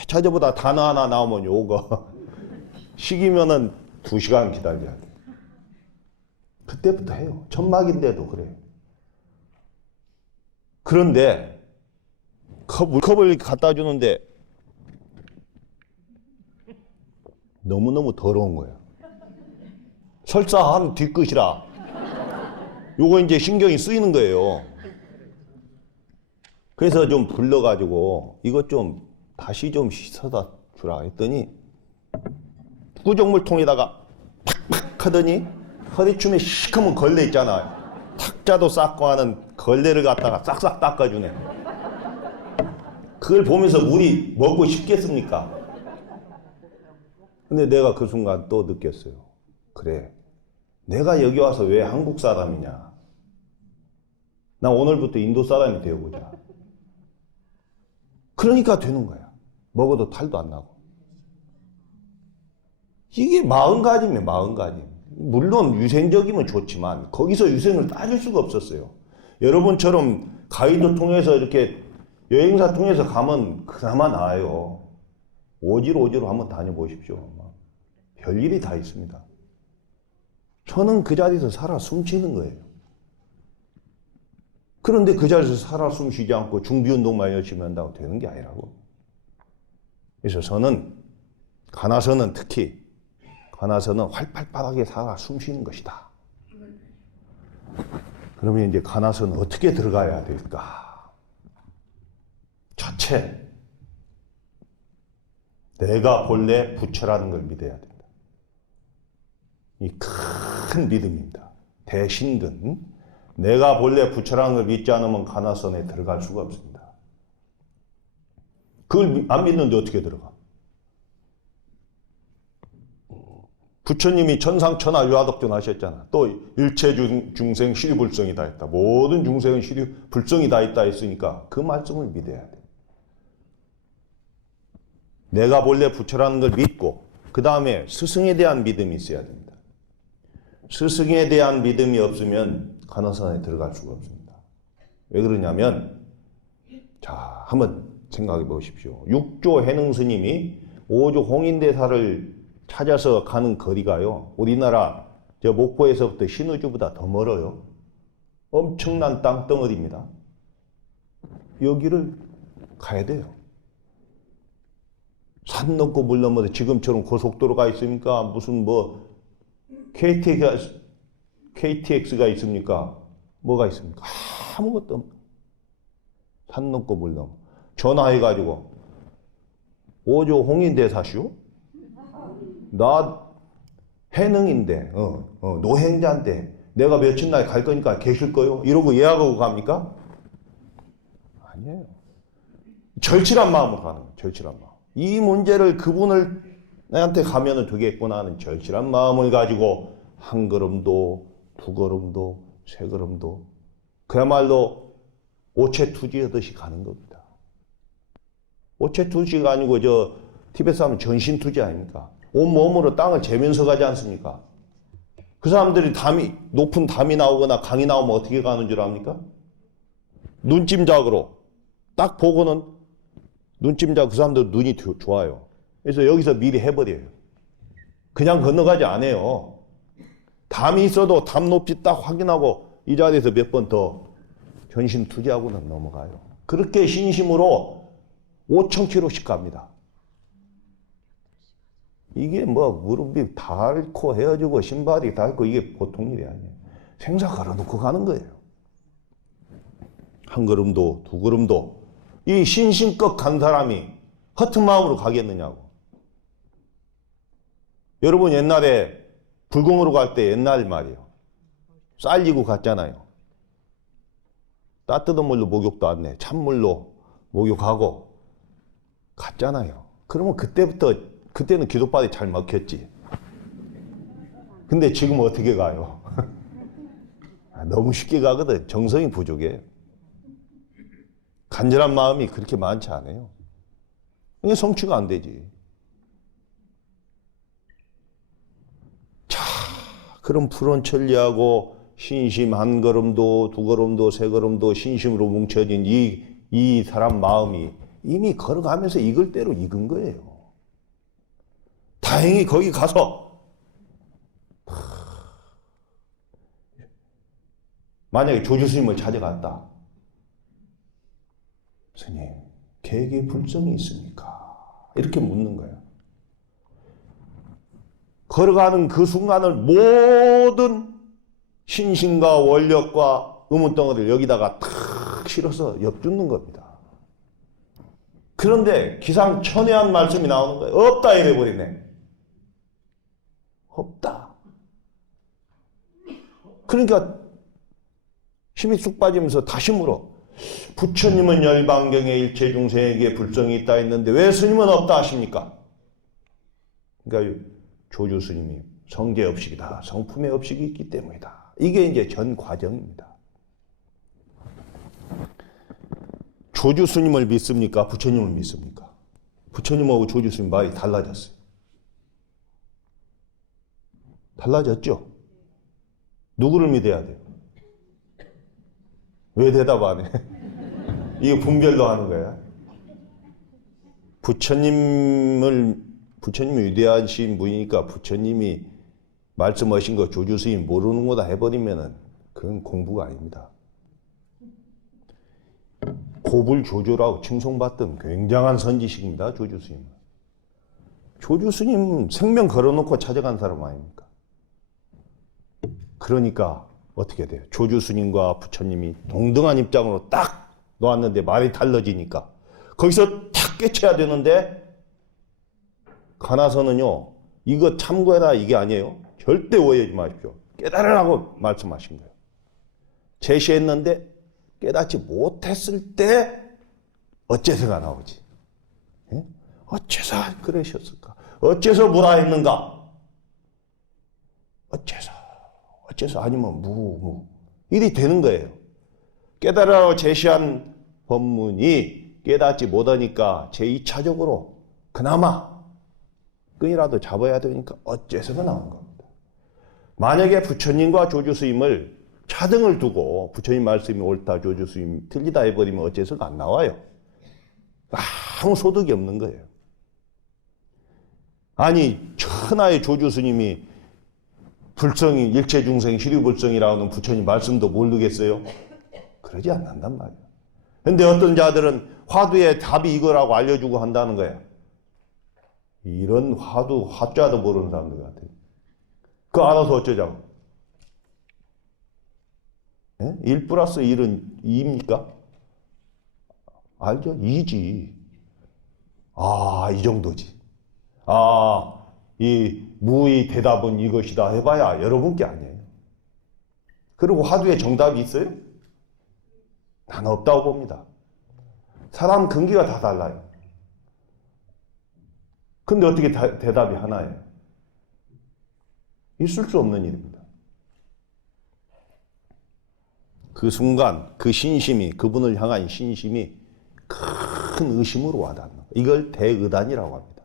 찾아보다 단어 하나 나오면 요거 식이면은 2시간 기다려야 돼. 그때부터 해요. 천막인데도 그래요. 그런데 물컵을 갖다 주는데 너무너무 더러운 거예요. 설사한 뒤끝이라 요거 이제 신경이 쓰이는 거예요. 그래서 좀 불러가지고 이것 좀 다시 좀 씻어다 주라 했더니 구정물통에다가 팍팍 하더니 허리춤에 시커먼 걸레 있잖아. 탁자도 닦고 하는 걸레를 갖다가 싹싹 닦아주네. 그걸 보면서 우리 먹고 싶겠습니까? 근데 내가 그 순간 또 느꼈어요. 그래, 내가 여기 와서 왜 한국 사람이냐. 나 오늘부터 인도 사람이 되어보자. 그러니까 되는 거야. 먹어도 탈도 안 나고. 이게 마음가짐이에요, 마음가짐. 물론 위생적이면 좋지만 거기서 위생을 따질 수가 없었어요. 여러분처럼 가이드 통해서 이렇게 여행사 통해서 가면 그나마 나아요. 오지로 한번 다녀보십시오. 별일이 다 있습니다. 저는 그 자리에서 살아 숨쉬는 거예요. 그런데 그 자리에서 살아 숨쉬지 않고 준비운동만 열심히 한다고 되는 게 아니라고. 그래서 저는 가나서는 특히 가나서는 활발하게 살아 숨쉬는 것이다. 그러면 이제 가나서는 어떻게 들어가야 될까? 첫째, 내가 본래 부처라는 걸 믿어야 된다. 이 큰 믿음입니다. 대신근. 내가 본래 부처라는 걸 믿지 않으면 가나선에 들어갈 수가 없습니다. 그걸 안 믿는데 어떻게 들어가? 부처님이 천상천하 유아덕존 하셨잖아. 또 일체 중생 시류불성이 다 있다. 모든 중생은 시류불성이 다 있다 했으니까 그 말씀을 믿어야 돼. 내가 본래 부처라는 걸 믿고 그 다음에 스승에 대한 믿음이 있어야 됩니다. 스승에 대한 믿음이 없으면 가나선에 들어갈 수가 없습니다. 왜 그러냐면 자 한번 생각해 보십시오. 6조 해능 스님이 5조 홍인대사를 찾아서 가는 거리가요. 우리나라 저 목포에서부터 신의주보다 더 멀어요. 엄청난 땅덩어리입니다. 여기를 가야 돼요. 산 넘고 물 넘어서 지금처럼 고속도로가 있습니까? 무슨 뭐 KTX가 있습니까? 뭐가 있습니까? 아무것도 없는. 산 넘고 물 넘어. 전화해가지고 5조 홍인대사시오? 나 해능인데, 노행자인데 내가 며칠 날 갈 거니까 계실 거요? 이러고 예약하고 갑니까? 아니에요. 절실한 마음으로 가는 거예요. 절실한 마음. 이 문제를 그분을 나한테 가면은 되겠구나 하는 절실한 마음을 가지고 한 걸음도, 두 걸음도, 세 걸음도 그야말로 오체투지하듯이 가는 겁니다. 오체투지가 아니고 저 티베트 하면 전신투지 아닙니까? 온몸으로 땅을 재면서 가지 않습니까? 그 사람들이 높은 담이 나오거나 강이 나오면 어떻게 가는 줄 압니까? 눈찜작으로 딱 보고는 눈찜작 그 사람들 눈이 좋아요. 그래서 여기서 미리 해버려요. 그냥 건너가지 않아요. 담이 있어도 담 높이 딱 확인하고 이 자리에서 몇 번 더 전신 투지하고는 넘어가요. 그렇게 신심으로 5,000km씩 갑니다. 이게 뭐 무릎이 닳고 헤어지고 신발이 닳고 이게 보통 일이 아니에요. 생사 걸어놓고 가는 거예요. 한 걸음도 두 걸음도 이 신심껏 간 사람이 허튼 마음으로 가겠느냐고. 여러분 옛날에 불공으로 갈 때 옛날 말이에요. 쌀리고 갔잖아요. 따뜻한 물로 목욕도 안 내. 찬물로 목욕하고 갔잖아요. 그러면 그때는 기도바닥이 잘 먹혔지. 근데 지금 어떻게 가요? 너무 쉽게 가거든. 정성이 부족해. 간절한 마음이 그렇게 많지 않아요. 이게 성취가 안 되지. 자, 그럼 푸른천리하고 신심 한 걸음도 두 걸음도 세 걸음도 신심으로 뭉쳐진 이 사람 마음이 이미 걸어가면서 익을 대로 익은 거예요. 다행히 거기 가서 만약에 조주스님을 찾아갔다. 스님, 개개의 불성이 있습니까? 이렇게 묻는 거야. 걸어가는 그 순간을 모든 신심과 원력과 의문덩어리를 여기다가 탁 실어서 엿듣는 겁니다. 그런데 기상천외한 말씀이 나오는 거예요. 없다 이래버리네. 없다. 그러니까 힘이 쑥 빠지면서 다시 물어. 부처님은 열반경에 일체 중생에게 불성이 있다 했는데 왜 스님은 없다 하십니까? 그러니까 조주 스님이 성제 업식이다. 성품의 업식이 있기 때문이다. 이게 이제 전 과정입니다. 조주 스님을 믿습니까? 부처님을 믿습니까? 부처님하고 조주 스님 말이 달라졌어요. 달라졌죠? 누구를 믿어야 돼요? 왜 대답 안 해? 이게 분별로 하는 거야. 부처님이 위대하신 분이니까 부처님이 말씀하신 거 조주스님 모르는 거다 해버리면은 그건 공부가 아닙니다. 고불조조라고 칭송받던 굉장한 선지식입니다. 조주스님. 조주스님 생명 걸어놓고 찾아간 사람 아닙니까? 그러니까 어떻게 돼요? 조주스님과 부처님이 동등한 입장으로 딱 놓았는데 말이 달라지니까 거기서 탁 깨쳐야 되는데 가나서는요, 이거 참고해라 이게 아니에요. 절대 오해하지 마십시오. 깨달으라고 말씀하신 거예요. 제시했는데 깨닫지 못했을 때 어째서가 나오지. 예? 어째서 그러셨을까? 어째서 뭐라 했는가? 어째서 아니면 일이 되는 거예요. 깨달으라고 제시한 법문이 깨닫지 못하니까 제2차적으로 그나마 끈이라도 잡아야 되니까 어째서가 나온 겁니다. 만약에 부처님과 조주스님을 차등을 두고 부처님 말씀이 옳다, 조주스님 틀리다 해버리면 어째서가 안 나와요. 아무 소득이 없는 거예요. 아니 천하의 조주스님이 불성이 일체중생 시류불성이라는 부처님 말씀도 모르겠어요? 그러지 않는단 말이에요. 근데 어떤 자들은 화두의 답이 이거라고 알려주고 한다는 거야. 이런 화자도 모르는 사람들 같아요. 그거 알아서 어쩌자고. 1 플러스 1은 2입니까? 알죠? 2지. 이 정도지. 이 무의 대답은 이것이다 해봐야 여러분께 아니에요. 그리고 화두에 정답이 있어요? 난 없다고 봅니다. 사람 근기가 다 달라요. 근데 어떻게 대답이 하나예요? 있을 수 없는 일입니다. 그 순간 그 신심이, 그분을 향한 신심이 큰 의심으로 와닿는 거예요. 이걸 대의단이라고 합니다.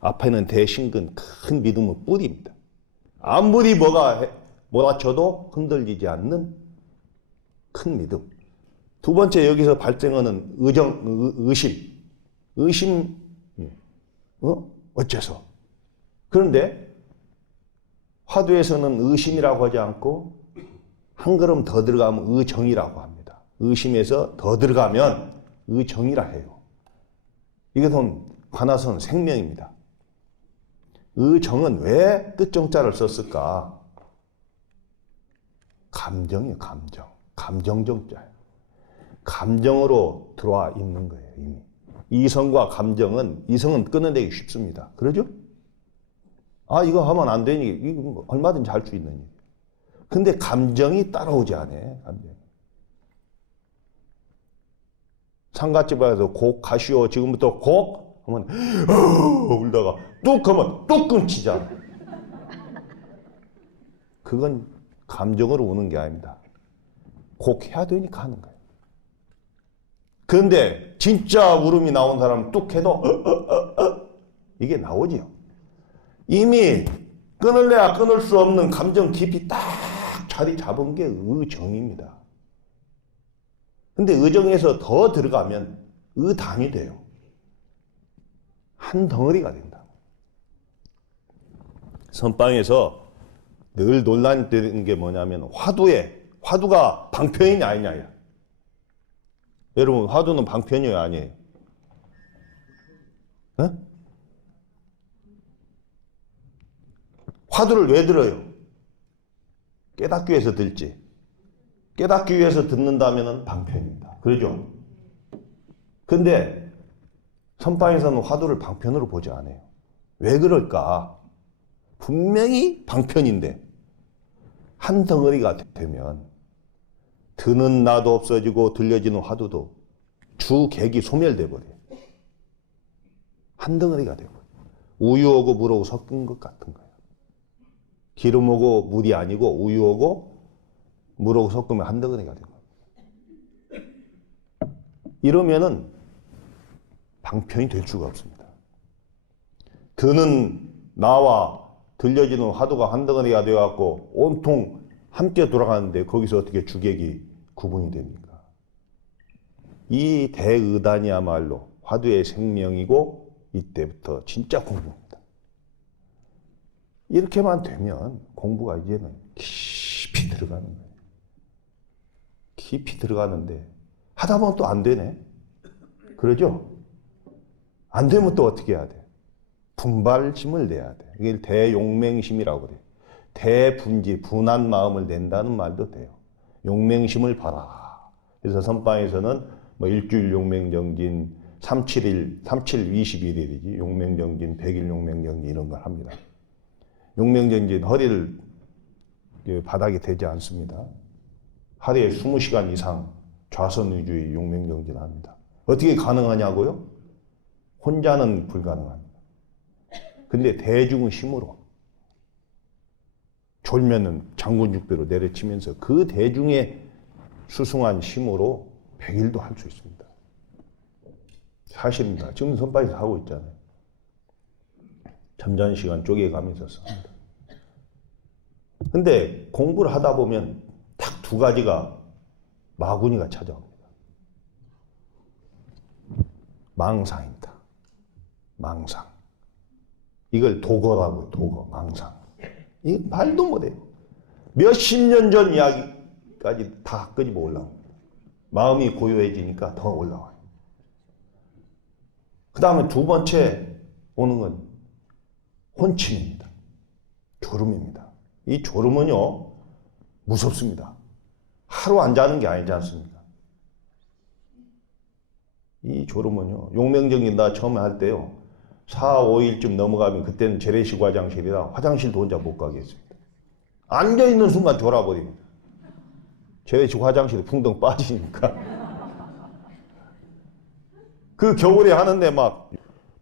앞에는 대신근, 큰 믿음의 뿌리입니다. 아무리 뭐가 몰아쳐도 흔들리지 않는 큰 믿음. 두 번째 여기서 발생하는 의심. 의심, 어째서? 그런데 화두에서는 의심이라고 하지 않고 한 걸음 더 들어가면 의정이라고 합니다. 의심에서 더 들어가면 의정이라 해요. 이것은 관아선 생명입니다. 의정은 왜 뜻정자를 썼을까? 감정이에요, 감정. 감정정자예요. 감정으로 들어와 있는 거예요, 이미. 이성과 감정은, 이성은 끊어내기 쉽습니다. 그러죠? 이거 하면 안 되니, 이거 얼마든지 할 수 있는 일. 근데 감정이 따라오지 않아요, 감정. 상갓집에 가서 곡 가시오, 지금부터 곡 하면 울다가 뚝 하면 뚝 끊치잖아. 그건 감정으로 우는 게 아닙니다. 곡 해야 되니까 하는 거예요. 그런데 진짜 울음이 나온 사람은 뚝 해도 이게 나오지요. 이미 끊을래야 끊을 수 없는 감정 깊이 딱 자리 잡은 게 의정입니다. 근데 의정에서 더 들어가면 의단이 돼요. 한 덩어리가 된다. 선방에서 늘 논란이 되는 게 뭐냐면 화두가 방편이냐 아니냐야. 여러분 화두는 방편이에요 아니에요? 네? 화두를 왜 들어요? 깨닫기 위해서 들지. 깨닫기 위해서 듣는다면 방편입니다. 그러죠? 근데 선방에서는 화두를 방편으로 보지 않아요. 왜 그럴까? 분명히 방편인데 한 덩어리가 되면 드는 나도 없어지고 들려지는 화두도 주객이 소멸돼 버려요. 한 덩어리가 되고 우유하고 물하고 섞은 것 같은 거예요. 기름하고 물이 아니고 우유하고 물하고 섞으면 한 덩어리가 되는 거예요. 이러면은 방편이 될 수가 없습니다. 드는 나와 들려지는 화두가 한 덩어리가 되어갖고 온통 함께 돌아가는데 거기서 어떻게 주객이 구분이 됩니까? 이 대의단이야말로 화두의 생명이고 이때부터 진짜 공부입니다. 이렇게만 되면 공부가 이제는 깊이 들어가는 거예요. 깊이 들어가는데 하다 보면 또 안 되네. 그러죠? 안 되면 또 어떻게 해야 돼? 분발심을 내야 돼. 이게 대용맹심이라고 그래요. 대분지, 분한 마음을 낸다는 말도 돼요. 용맹심을 봐라. 그래서 선방에서는 뭐 일주일 용맹정진, 37일, 20일이지. 용맹정진, 100일 용맹정진 이런 걸 합니다. 용맹정진 허리를 바닥에 대지 않습니다. 하루에 20시간 이상 좌선 위주의 용맹정진을 합니다. 어떻게 가능하냐고요? 혼자는 불가능합니다. 근데 대중의 힘으로 졸면은 장군육배로 내려치면서 그 대중의 수승한 힘으로 100일도 할 수 있습니다. 사실입니다. 지금 선방에서 하고 있잖아요. 점잖시간 쪼개가면서 씁니다. 근데 공부를 하다 보면 딱 두 가지가 마구니가 찾아옵니다. 망상입니다. 망상. 이걸 도거라고요. 도거, 망상. 이 말도 못해요. 몇십 년 전 이야기까지 다 끄집어 올라옵니다. 마음이 고요해지니까 더 올라와요. 그 다음에 두 번째 오는 건 혼침입니다. 졸음입니다. 이 졸음은요, 무섭습니다. 하루 안 자는 게 아니지 않습니까? 이 졸음은요, 용맹정진 나 처음에 할 때요, 4, 5일쯤 넘어가면 그때는 재래식 화장실이라 화장실도 혼자 못 가겠습니다. 앉아있는 순간 졸아버립니다. 재래식 화장실에 풍덩 빠지니까. 그 겨울에 하는데 막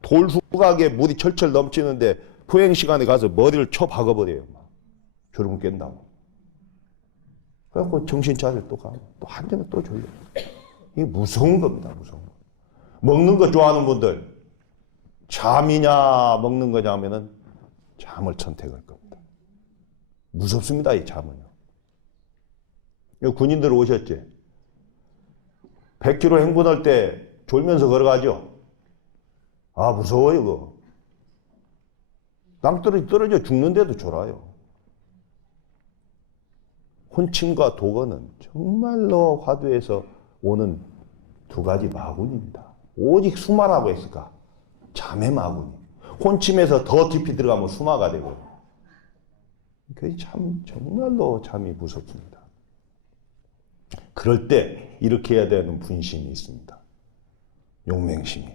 돌 후각에 물이 철철 넘치는데 포행 시간에 가서 머리를 쳐 박아버려요. 막. 졸음 깬다고. 그래갖고 정신 차려 또 가고 또 한잔은 또 졸려. 이게 무서운 겁니다. 무서운 거. 먹는 거 좋아하는 분들 잠이냐 먹는 거냐 하면은 잠을 선택할 겁니다. 무섭습니다. 이 잠은요. 군인들 오셨지? 100km 행군할 때 졸면서 걸어가죠? 아, 무서워요, 그거. 낭떠러지 떨어져 죽는데도 졸아요. 혼침과 도거는 정말로 화두에서 오는 두 가지 마군입니다. 오직 수마라고 했을까? 잠의 마군이. 혼침에서 더 깊이 들어가면 수마가 되고. 그게 참 정말로 잠이 무섭습니다. 그럴 때 이렇게 해야 되는 분심이 있습니다. 용맹심이.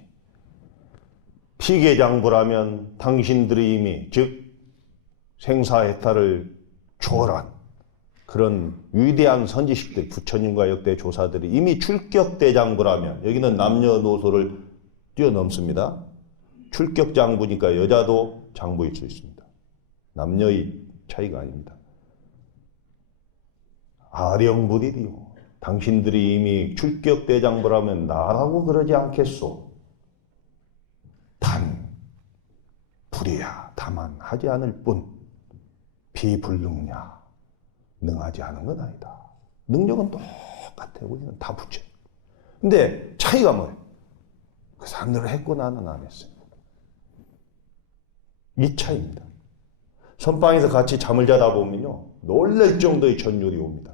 피계장부라면 당신들의 이미 즉 생사해탈을 초월한 그런 위대한 선지식들, 부처님과 역대 조사들이 이미 출격대장부라면 여기는 남녀노소를 뛰어넘습니다. 출격장부니까 여자도 장부일 수 있습니다. 남녀의 차이가 아닙니다. 아령불이리요. 당신들이 이미 출격대장부라면 나라고 그러지 않겠소. 단 불이야 다만 하지 않을 뿐 비불능냐 능하지 않은 건 아니다. 능력은 똑같아. 우리는 다 부처. 근데 차이가 뭐예요? 그 사람들은 했고 나는 안 했어요. 이 차이입니다. 선방에서 같이 잠을 자다 보면요 놀랄 정도의 전율이 옵니다.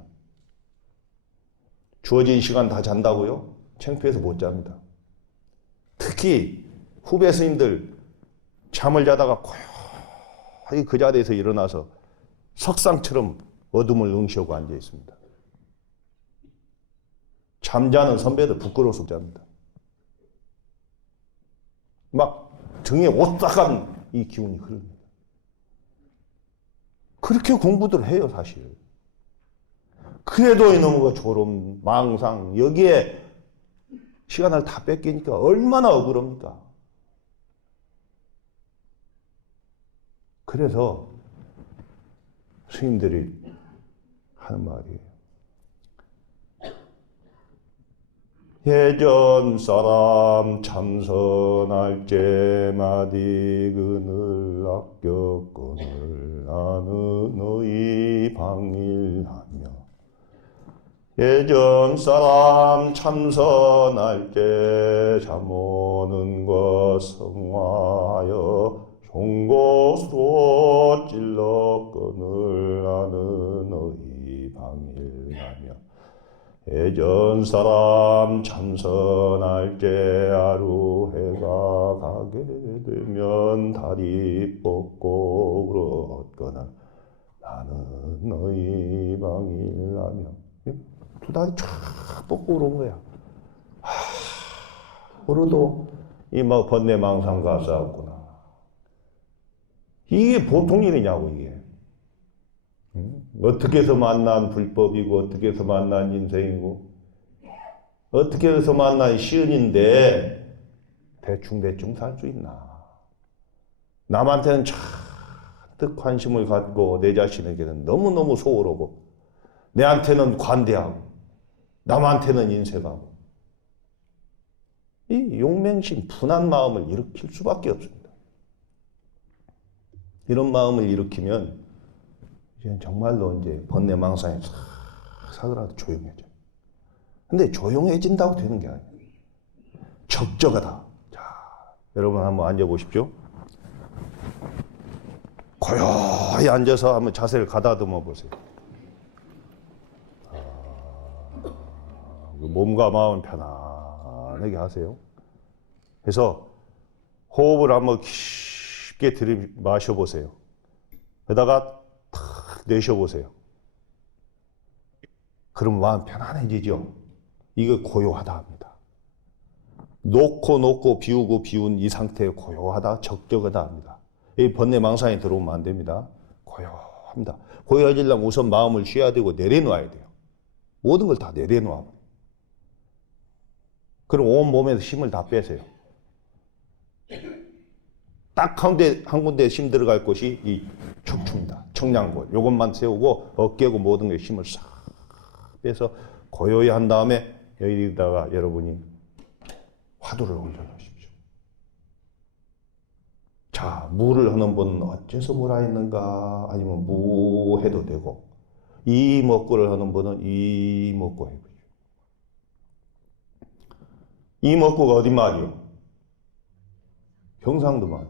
주어진 시간 다 잔다고요? 창피해서 못 잡니다. 특히 후배 스님들 잠을 자다가 고요히 그 자리에서 일어나서 석상처럼 어둠을 응시하고 앉아 있습니다. 잠자는 선배들 부끄러워서 잡니다. 막 등에 오싹한 이 기운이 흐릅니다. 그렇게 공부들 해요, 사실. 그래도 이놈의 졸음, 망상, 여기에 시간을 다 뺏기니까 얼마나 억울합니까? 그래서 스님들이 하는 말이에요. 예전 사람 참선할 제마디 그늘 아꼈거늘 나는 너희 방일하며 예전 사람 참선할 때 잠오는 것 성화하여 종고스로 찔렀거늘 나는 너희 방일하며 예전 사람 참선할 때 하루 해가 가게 되면 다리 뻗고 울었거늘 나는 너희 방일하며 두 다리 쫙 뻗고 울은 거야. 그래도 이 막 번뇌망상 가사였구나. 이게 보통 일이냐고 이게. 어떻게 해서 만난 불법이고 어떻게 해서 만난 인생이고 어떻게 해서 만난 시은인데 대충 살 수 있나. 남한테는 잔뜩 관심을 갖고 내 자신에게는 너무너무 소홀하고 내한테는 관대하고 남한테는 인색하고 이 용맹심 분한 마음을 일으킬 수밖에 없습니다. 이런 마음을 일으키면 이제 정말로 이제 번뇌망상이 사그라도 조용해져. 근데 조용해진다고 되는 게 아니에요. 적적하다. 자, 여러분 한번 앉아보십시오. 고요히 앉아서 한번 자세를 가다듬어 보세요. 몸과 마음을 편안하게 하세요. 그래서 호흡을 한번 깊게 들이마셔보세요. 그러다가 탁 내쉬어보세요. 그럼 마음 편안해지죠. 이거 고요하다 합니다. 놓고 비우고 비운 이 상태에 고요하다, 적적하다 합니다. 이 번뇌망상이 들어오면 안 됩니다. 고요합니다. 고요해지려면 우선 마음을 쉬어야 되고 내려놓아야 돼요. 모든 걸 다 내려놓아. 그럼 온 몸에서 힘을 다 빼세요. 딱 한 군데 힘 들어갈 곳이 이 척추입니다. 청량골. 요것만 세우고 어깨고 모든 게 힘을 싹 빼서 고요히 한 다음에 여기다가 여러분이 화두를 올려놓으십시오. 자, 무를 하는 분은 어째서 무라 했는가? 아니면 무 해도 되고, 이 먹고를 하는 분은 이 먹고 해보죠. 이 먹고가 어디 말이요? 경상도 말.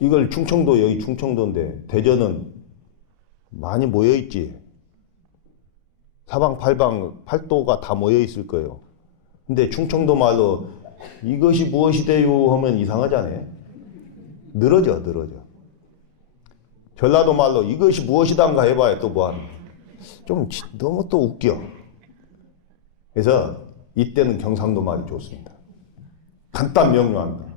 이걸 충청도, 여기 충청도인데, 대전은 많이 모여있지. 사방팔방 팔도가 다 모여있을 거예요. 근데 충청도 말로 이것이 무엇이대요 하면 이상하잖아요. 늘어져. 전라도 말로 이것이 무엇이단가 해봐야 또 뭐하는. 좀 너무 또 웃겨. 그래서 이때는 경상도 말이 좋습니다. 간단 명료합니다.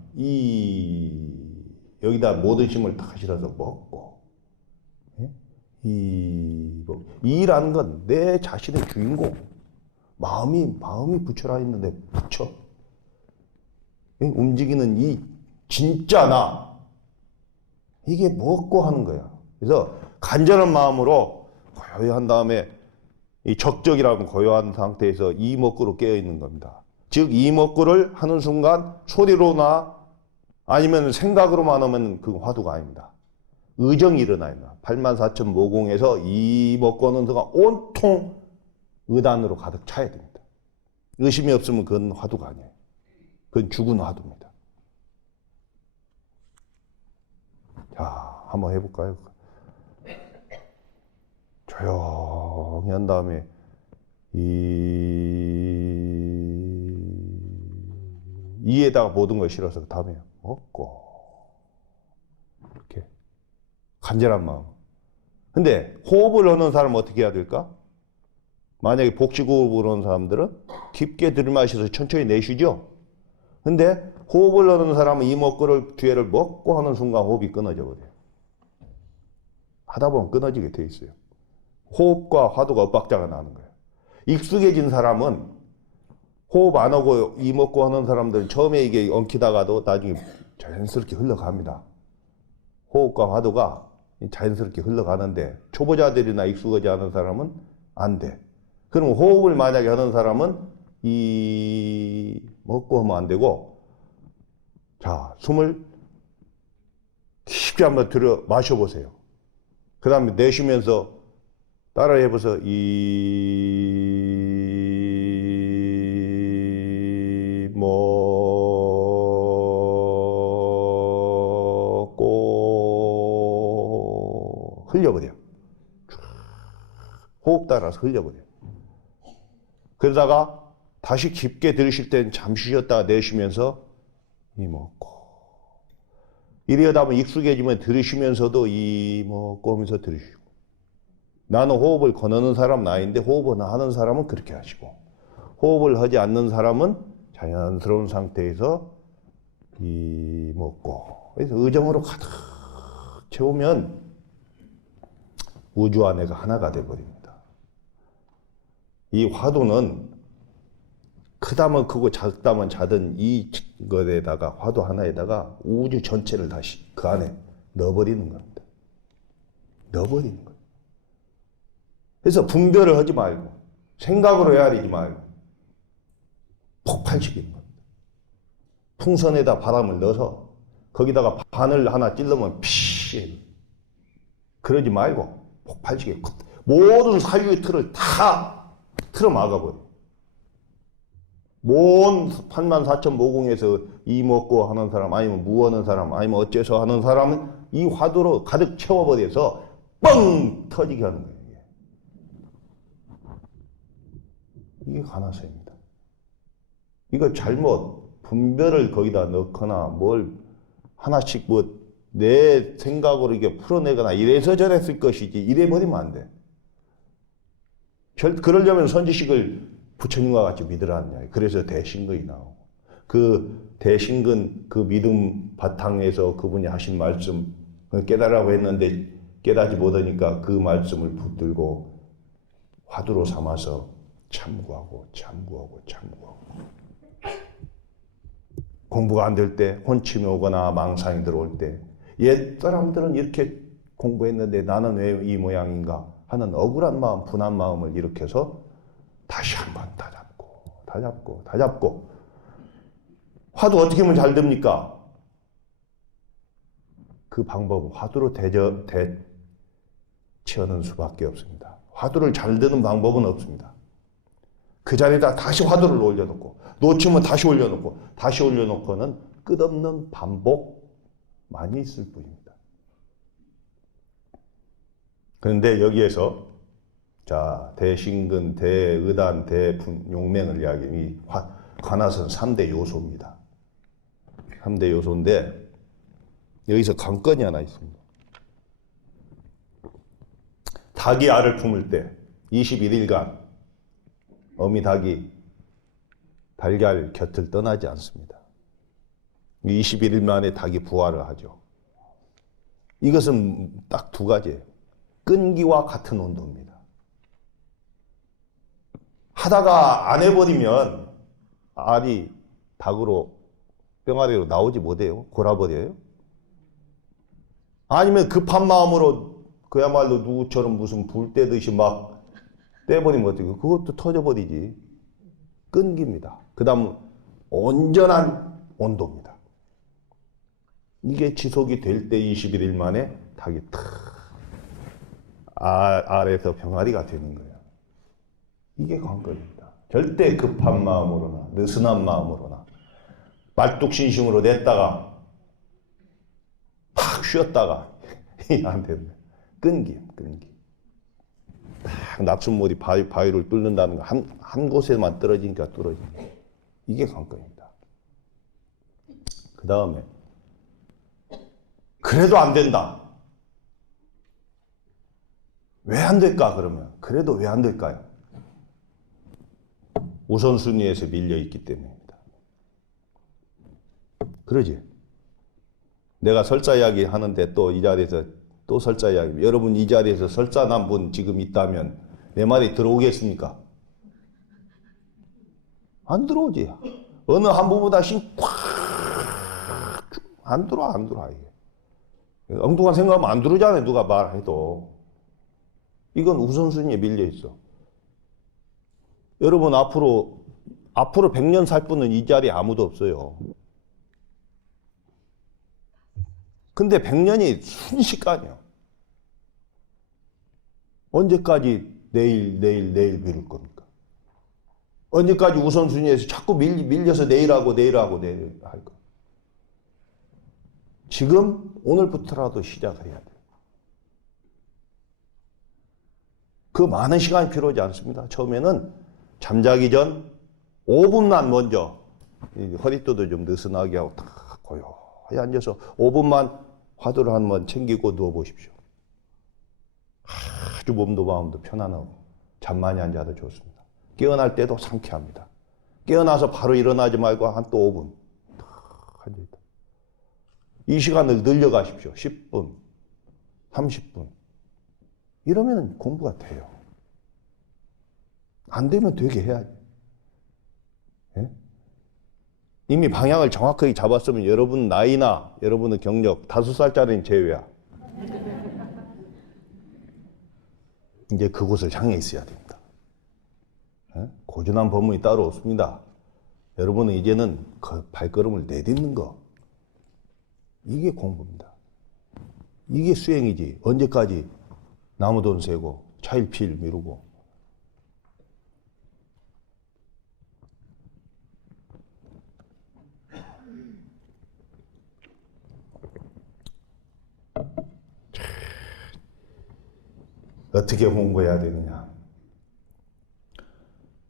여기다 모든 힘을 다 실어서 먹고, 이라는 건 내 자신의 주인공. 마음이 부처라 있는데 부처. 움직이는 이 진짜 나. 이게 먹고 하는 거야. 그래서 간절한 마음으로 고요히 한 다음에 이 적적이라고 고요한 상태에서 이목구로 깨어 있는 겁니다. 즉 이목구를 하는 순간 소리로나 아니면 생각으로만 하면 그 화두가 아닙니다. 의정이 일어나요. 84,000 모공에서 이목구 하는 순간 온통 의단으로 가득 차야 됩니다. 의심이 없으면 그건 화두가 아니에요. 그건 죽은 화두입니다. 자, 한번 해볼까요? 조용히 한 다음에 이에다가 모든 걸 실어서 그 다음에 먹고 이렇게 간절한 마음. 근데 호흡을 하는 사람은 어떻게 해야 될까? 만약에 복식호흡을 하는 사람들은 깊게 들이마셔서 천천히 내쉬죠. 근데 호흡을 하는 사람은 이목구를 뒤에를 먹고 하는 순간 호흡이 끊어져 버려요. 하다 보면 끊어지게 돼 있어요. 호흡과 화두가 엇박자가 나는 거예요. 익숙해진 사람은 호흡 안 하고 이목구 하는 사람들은 처음에 이게 엉키다가도 나중에 자연스럽게 흘러갑니다. 호흡과 화두가 자연스럽게 흘러가는데 초보자들이나 익숙하지 않은 사람은 안 돼. 그럼 호흡을 만약에 하는 사람은 이 먹고 하면 안 되고, 자, 숨을 깊게 한번 들여 마셔보세요. 그 다음에 내쉬면서 따라 해보세요. 먹고 흘려버려. 호흡 따라서 흘려버려. 그러다가 다시 깊게 들으실 땐 잠시 쉬었다가 내쉬면서 이 먹고. 이러다 보면 익숙해지면 들으시면서도 이 먹고 하면서 들으시고. 나는 호흡을 건너는 사람은 아닌데 호흡을 하는 사람은 그렇게 하시고, 호흡을 하지 않는 사람은 자연스러운 상태에서 이 먹고. 그래서 의정으로 가득 채우면 우주 안에가 하나가 되어버립니다. 이 화두는 크다면 크고 작다면 작은 이 것에다가, 화두 하나에다가 우주 전체를 다시 그 안에 넣어버리는 겁니다. 넣어버리는 거예요. 그래서 분별을 하지 말고 생각으로 헤아리지 말고 폭발시키는 겁니다. 풍선에다 바람을 넣어서 거기다가 바늘 하나 찔러면 피, 그러지 말고 폭발시키고 모든 사유의 틀을 다 틀어 막아버려요. 뭔 84,000모공에서 이 먹고 하는 사람, 아니면 무 하는 사람, 아니면 어째서 하는 사람은 이 화두로 가득 채워버려서 뻥 터지게 하는 거예요. 이게 관하서입니다. 이거 잘못 분별을 거기다 넣거나 뭘 하나씩 뭐 내 생각으로 이게 풀어내거나 이래서 저랬을 것이지 이래 버리면 안 돼. 그러려면 선지식을 부처님과 같이 믿으라는. 그래서 대신근이 나오고, 그 대신근 그 믿음 바탕에서 그분이 하신 말씀 깨달으라고 했는데 깨닫지 못하니까 그 말씀을 붙들고 화두로 삼아서 참고하고 공부가 안 될 때, 혼침이 오거나 망상이 들어올 때, 옛 사람들은 이렇게 공부했는데 나는 왜 이 모양인가 하는 억울한 마음, 분한 마음을 일으켜서 다시 한번 다 잡고 화두 어떻게 하면 잘 됩니까? 그 방법은 화두로 대처하는 수밖에 없습니다. 화두를 잘 드는 방법은 없습니다. 그 자리에다 다시 화두를 올려놓고, 놓치면 다시 올려놓고, 다시 올려놓고는 끝없는 반복만이 있을 뿐입니다. 그런데 여기에서 자, 대신근, 대의단, 대용맹을 이야기하니 관하선 3대 요소입니다. 3대 요소인데 여기서 관건이 하나 있습니다. 닭이 알을 품을 때 21일간 어미 닭이 달걀 곁을 떠나지 않습니다. 21일 만에 닭이 부화를 하죠. 이것은 딱 두 가지예요. 끈기와 같은 온도입니다. 하다가 안 해버리면 알이 닭으로 뿅아리로 나오지 못해요. 골아버려요. 아니면 급한 마음으로 그야말로 누구처럼 무슨 불 떼듯이 막 떼버리면 어떻게, 그것도 터져버리지. 끈기입니다. 그 다음 온전한 온도입니다. 이게 지속이 될 때 21일 만에 닭이 탁 알에서 병아리가 되는 거예요. 이게 관건입니다. 절대 급한 마음으로나 느슨한 마음으로나 말뚝신심으로 냈다가 팍 쉬었다가 안 된다. 끈기. 딱 낙순물이 바위를 뚫는다는 거 한 곳에만 떨어지니까 뚫어지는 거예요. 이게 관건입니다. 그 다음에 그래도 안 된다. 왜 안 될까 그러면? 그래도 왜 안 될까요? 우선순위에서 밀려있기 때문입니다. 그러지? 내가 설사 이야기 하는데 또 이 자리에서 또 설사 이야기, 여러분 이 자리에서 설사 난 분 지금 있다면 내 말이 들어오겠습니까? 안 들어오지. 어느 한 부보다 안 들어와 이게. 엉뚱한 생각하면 안 들어오잖아요. 누가 말해도. 이건 우선순위에 밀려 있어. 여러분 앞으로 앞으로 100년 살 분은 이 자리에 아무도 없어요. 근데 100년이 순식간이에요. 언제까지 내일 미룰 겁니까? 언제까지 우선순위에서 자꾸 밀려서 내일하고 내일 할 거. 지금 오늘부터라도 시작을 해야 돼요. 그 많은 시간이 필요하지 않습니다. 처음에는 잠자기 전 5분만 먼저 허리도도 좀 느슨하게 하고 딱 고요히 앉아서 5분만 화두를 한번 챙기고 누워보십시오. 아주 몸도 마음도 편안하고 잠만이 안 자도 좋습니다. 깨어날 때도 상쾌합니다. 깨어나서 바로 일어나지 말고 한 또 5분 딱 앉아있다. 이 시간을 늘려가십시오. 10분, 30분. 이러면 공부가 돼요. 안 되면 되게 해야지. 예? 이미 방향을 정확하게 잡았으면 여러분 나이나 여러분의 경력 5살짜리는 제외야. 이제 그곳을 향해 있어야 됩니다. 예? 고준한 법문이 따로 없습니다. 여러분은 이제는 그 발걸음을 내딛는 거. 이게 공부입니다. 이게 수행이지. 언제까지 나무 돈 세고 차일피일 미루고. 어떻게 공부해야 되느냐.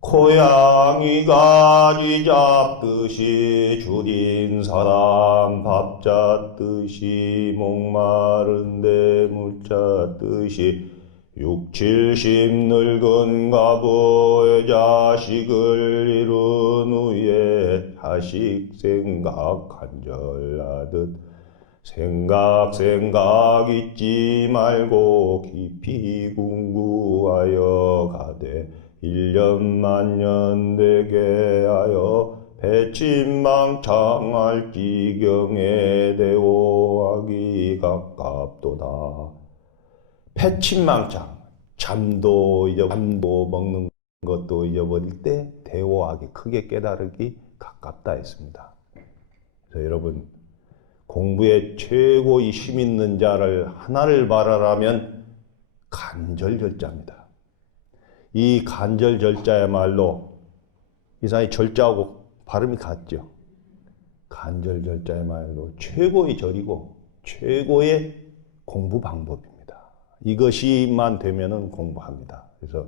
고양이가 쥐 잡듯이 줄인 사람 밥 잤듯이 목마른데 물 잤듯이 60, 70 늙은 가부의 자식을 이룬 후에 자식 생각 간절하듯 생각 잊지 말고 깊이 궁구하여 가되 1년 만년 되게 하여 배친망창할 지경에 대오하기 가깝도다. 패친망창, 잠도 먹는 것도 잊어버릴 때 대오하기, 크게 깨달으기 가깝다 했습니다. 그래서 여러분, 공부에 최고의 힘 있는 자를 하나를 말하라면 간절절자입니다. 이 간절절자야말로 이 사람이 절자하고 발음이 같죠. 간절절자야말로 최고의 절이고 최고의 공부 방법입니다. 이것이만 되면은 공부합니다. 그래서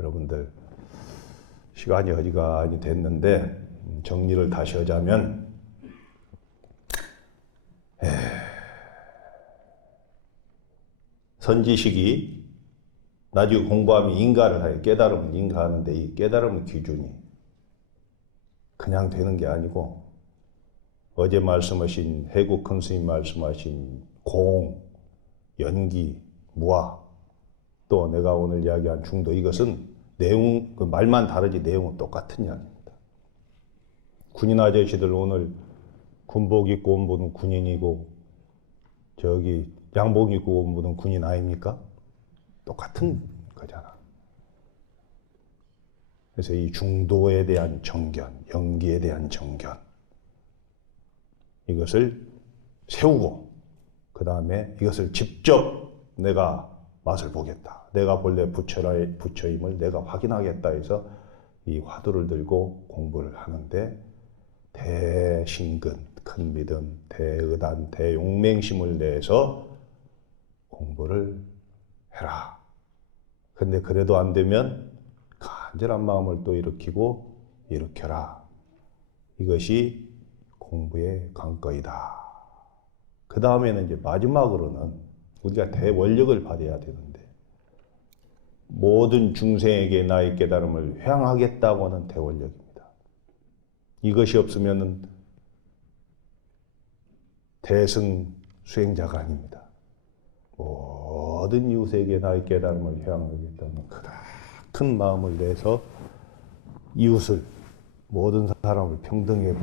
여러분들 시간이 어지간히 됐는데 정리를 다시 하자면 선지식이 나중에 공부하면 인가를 하여 깨달음을 인가하는데 이 깨달음의 기준이 그냥 되는 게 아니고 어제 말씀하신 해국 큰 스님 말씀하신 공, 연기, 무아 또 내가 오늘 이야기한 중도 이것은 내용, 그 말만 다르지 내용은 똑같은 이야기입니다. 군인 아저씨들 오늘 군복 입고 온 분은 군인이고 저기 양복 입고 온 분은 군인 아닙니까? 똑같은 거잖아. 그래서 이 중도에 대한 정견, 연기에 대한 정견 이것을 세우고 그 다음에 이것을 직접 내가 맛을 보겠다. 내가 본래 부처임을 내가 확인하겠다 해서 이 화두를 들고 공부를 하는데 대신근, 큰 믿음, 대의단, 대용맹심을 내서 공부를 해라. 근데 그래도 안 되면 간절한 마음을 또 일으켜라. 이것이 공부의 관건이다. 그 다음에는 이제 마지막으로는 우리가 대원력을 받아야 되는데 모든 중생에게 나의 깨달음을 회양하겠다고 하는 대원력입니다. 이것이 없으면 대승 수행자가 아닙니다. 모든 이웃에게 나의 깨달음을 회양하겠다는 큰 마음을 내서 이웃을 모든 사람을 평등하게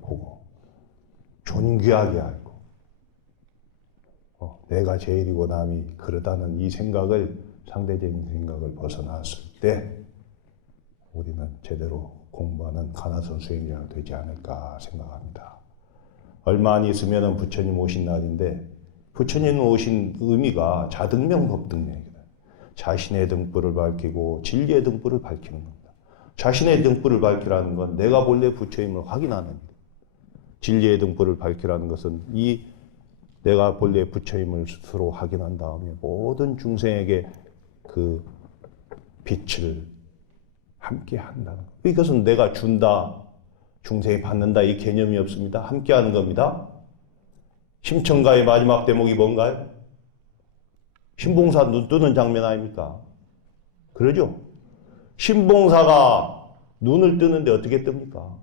보고 존귀하게 알고 내가 제일이고 남이 그러다는 이 생각을 상대적인 생각을 벗어났을 때 우리는 제대로 공부하는 가나선 수행자가 되지 않을까 생각합니다. 얼마 안 있으면 부처님 오신 날인데 부처님 오신 의미가 자등명 법등명이다. 자신의 등불을 밝히고 진리의 등불을 밝히는 겁니다. 자신의 등불을 밝히라는 건 내가 본래 부처님을 확인하는 겁니다. 진리의 등불을 밝히라는 것은 이 내가 본래 부처님을 스스로 확인한 다음에 모든 중생에게 그 빛을 함께 한다는 것. 이것은 내가 준다, 중생이 받는다 이 개념이 없습니다. 함께 하는 겁니다. 심청가의 마지막 대목이 뭔가요? 신봉사 눈 뜨는 장면 아닙니까? 그러죠? 신봉사가 눈을 뜨는데 어떻게 뜹니까?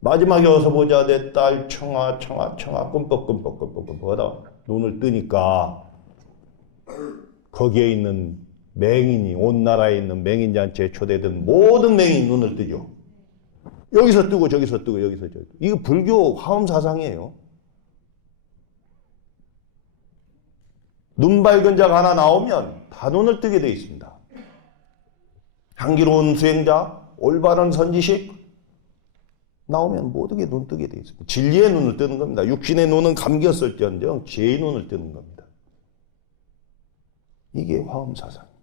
마지막에 어서 보자 내 딸 청아 끔뻑끔뻑 하다 눈을 뜨니까 거기에 있는 맹인이 온 나라에 있는 맹인잔치에 초대된 모든 맹인이 눈을 뜨죠. 여기서 뜨고 저기서 뜨고 여기서 저기서. 이거 불교 화엄 사상이에요. 눈 밝은 자가 하나 나오면 다 눈을 뜨게 되어 있습니다. 향기로운 수행자, 올바른 선지식 나오면 모든 게 눈 뜨게 되어 있습니다. 진리의 눈을 뜨는 겁니다. 육신의 눈은 감겼을지언정 지혜의 눈을 뜨는 겁니다. 이게 화엄 사상입니다.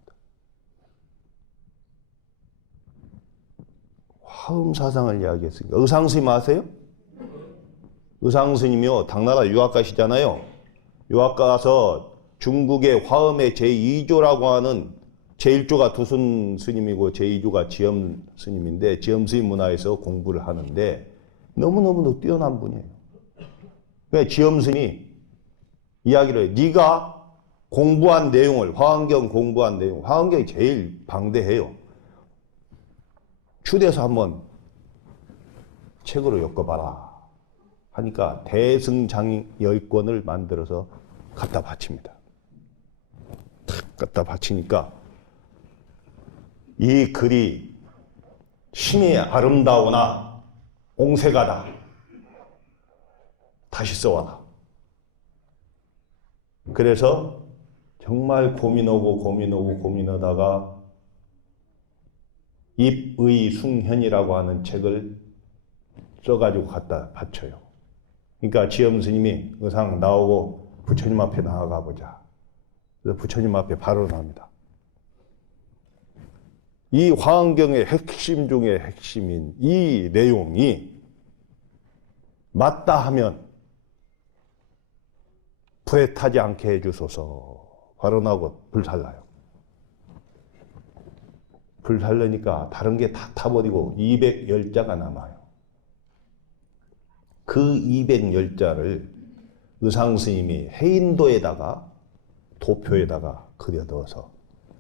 화엄 사상을 이야기했으니까 의상스님 아세요? 의상스님이요 당나라 유학 가시잖아요. 유학 가서 중국의 화엄의 제2조라고 하는 제1조가 두순 스님이고 제2조가 지엄 스님인데 지엄 스님 문화에서 공부를 하는데 너무너무 뛰어난 분이에요. 그러니까 지엄 스님이 이야기를 해요. 네가 공부한 내용을 화엄경 공부한 내용 화엄경이 제일 방대해요. 추대서 한번 책으로 엮어봐라 하니까 대승장 10권을 만들어서 갖다 바칩니다. 탁 갖다 바치니까 이 글이 심히 아름다우나 옹색하다. 다시 써와라. 그래서 정말 고민하다가 입의숭현이라고 하는 책을 써가지고 갖다 바쳐요. 그러니까 지엄 스님이 의상 나오고 부처님 앞에 나아가 보자. 그래서 부처님 앞에 발언합니다. 이 화엄경의 핵심 중의 핵심인 이 내용이 맞다 하면 불에 타지 않게 해주소서 발언하고 불살라요. 불살려니까 다른 게 다 타버리고 210자가 남아요. 그 210자를 의상스님이 해인도에다가 도표에다가 그려 넣어서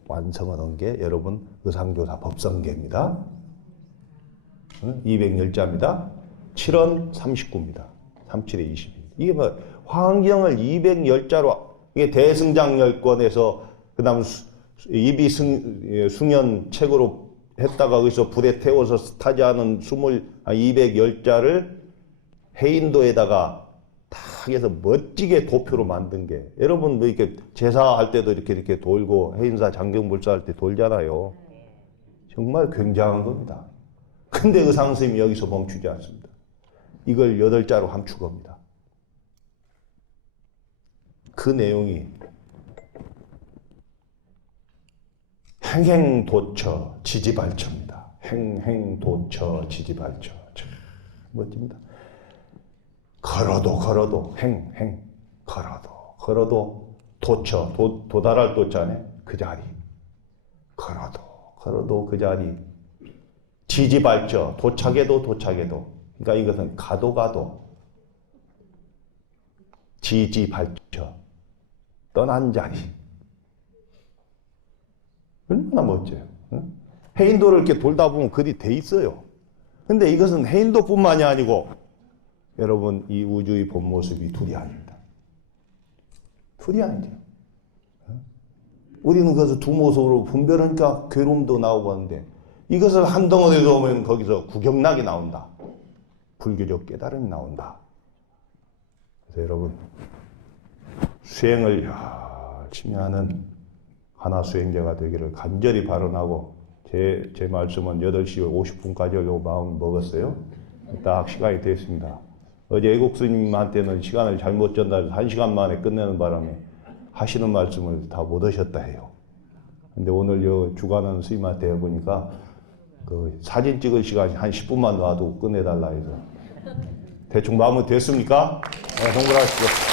완성을 한 게 여러분 의상조사 법성계입니다. 210자입니다. 7원 39입니다. 37에 22. 이게 뭐 화엄경을 210자로 이게 대승장 10권에서 그 다음 입이승연 책으로 했다가 거기서 불에 태워서 타지 않은 210자를 해인도에다가 딱 해서 멋지게 도표로 만든 게 여러분 뭐 이렇게 제사할 때도 이렇게 돌고 해인사 장경불사 할 때 돌잖아요. 정말 굉장한 겁니다. 근데 의상스님이 여기서 멈추지 않습니다. 이걸 8자로 함축합니다. 그 내용이 행행도처 지지발처입니다. 행행도처 지지발처. 참 멋집니다. 걸어도 걸어도 도처 도달할 도자네 그 자리 걸어도 그 자리 지지발처 도착해도 그러니까 이것은 가도 지지발처 떠난 자리 얼마나 멋져요. 해인도를 이렇게 돌다 보면 글이 돼 있어요. 근데 이것은 해인도뿐만이 아니고 여러분 이 우주의 본 모습이 둘이 아닙니다. 둘이 아니죠. 우리는 그래서 두 모습으로 분별하니까 괴로움도 나오고 하는데 이것을 한 덩어리에 놓으면 거기서 구경락이 나온다. 불교적 깨달음이 나온다. 그래서 여러분 수행을 열심히 하는 하나 수행자가 되기를 간절히 발언하고 제 말씀은 8시 50분까지 하려고 마음 먹었어요. 딱 시간이 됐습니다. 어제 애국 스님한테는 시간을 잘못 전달해서 1시간 만에 끝내는 바람에 하시는 말씀을 다 못 하셨다 해요. 근데 오늘 요 주관하는 스님한테 해보니까 그 사진 찍을 시간이 한 10분만 놔도 끝내달라 해서 대충 마음은 됐습니까? 네, 동그라십시오.